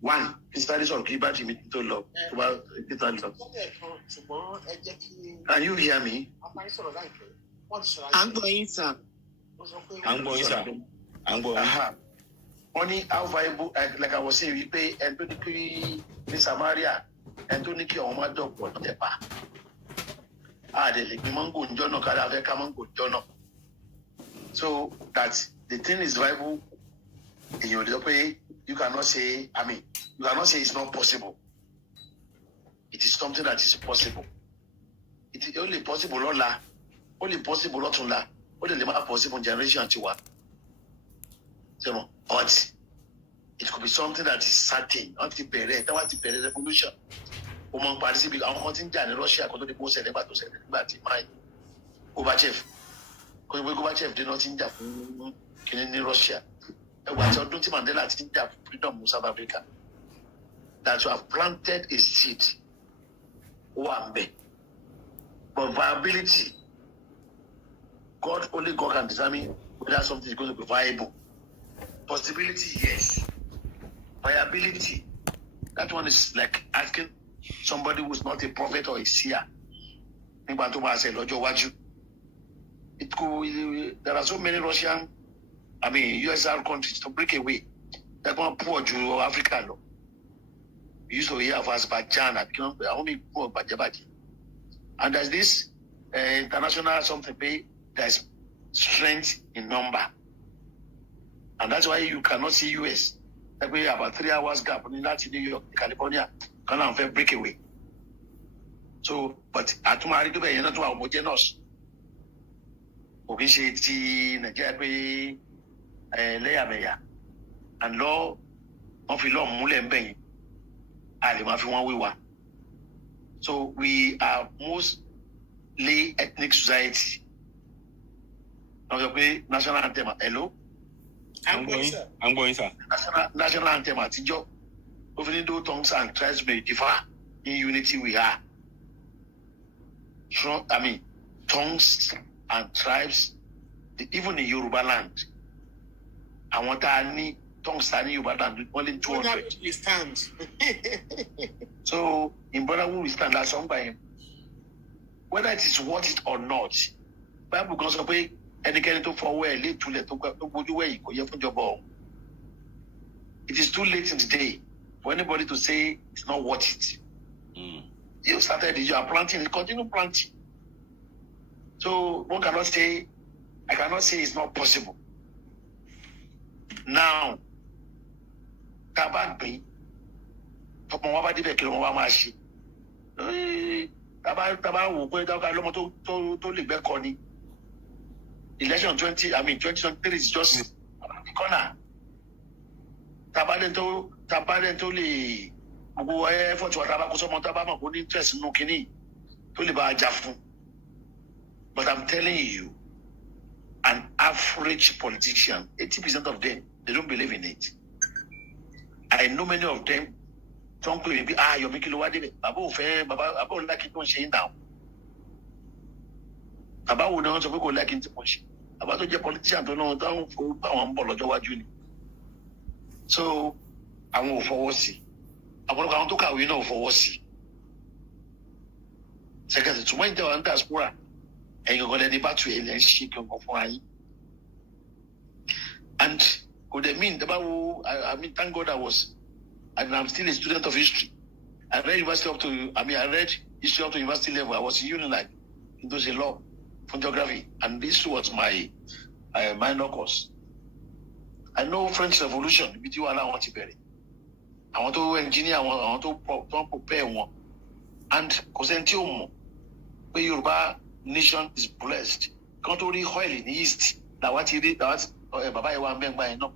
1. His studies on liberty me to love. Can you hear me? I'm going, sir. Only how viable, like I was saying, we pay and to the Samaria and to Niki on my dog for the bar. The Mango Jono Kalave Kamango Jono. So that the thing is viable in your way, you cannot say, you cannot say it's not possible. It is something that is possible. It is only possible, only possible, only possible generation to what. But it could be something that is certain. Not the period, not the period revolution. Among participants, I'm hunting in Russia. Because the most about to say that my Gorbachev, because Gorbachev did not in Russia. What you're doing, Mandela, in the freedom of South Africa, that you have planted a seed. But viability, only God can determine whether something is going to be viable. Possibility, yes. Viability, that one is like asking somebody who is not a prophet or a seer. There are so many Russian, USSR countries to break away. They're going to pour to Africa. We used to hear of Azerbaijan, and there's this international something pay, there's strength in number. And that's why you cannot see US. Like we have a 3 hours gap in New York, California, can have break away. So, but Atumari to be not homogeneous. Obesity, Nigeria, Leia, and law of law Mulembe, Alimafi we were. So we are mostly ethnic society. Now the national anthem, hello. I'm going, sir. National anthem at Tijo. Even though tongues and tribes may differ, in unity we are. Tongues and tribes, even in Yoruba land. I want to tongues and Yoruba land only 200. We stand. So in brotherhood we stand as song by him. Whether it is worth it or not, Bible goes away. It is too late in the day for anybody to say it's not worth it. You started it, you are planting, continue planting. So one cannot say, I cannot say it's not possible. Now, Tabak, election 2023 is just around the corner. Tabalento le go effort to tabako so mo tabama go interest no kini to le ba ajafu. But I'm telling you, an average politician, 80% of them, they don't believe in it. I know many of them don't believe you're making what they Baba like it on shame down. About would not go like into push. About the politician don't know down for one ball of Junior. So I won't forward see. I want to go we know for see. Second, to when they are under diaspora and you're going to battery and shake your phone. And could they mean about thank God I'm still a student of history. I read university up to I read history up to university level. I was in Unilag. It was a law. Geography, and this was my minor course. I know French Revolution, but you are now I want to engineer, I want to prepare one. And Cosentiomo, where Yoruba nation is blessed, can't only oil in the East. Now what he did, that's Baba, you want to make my no,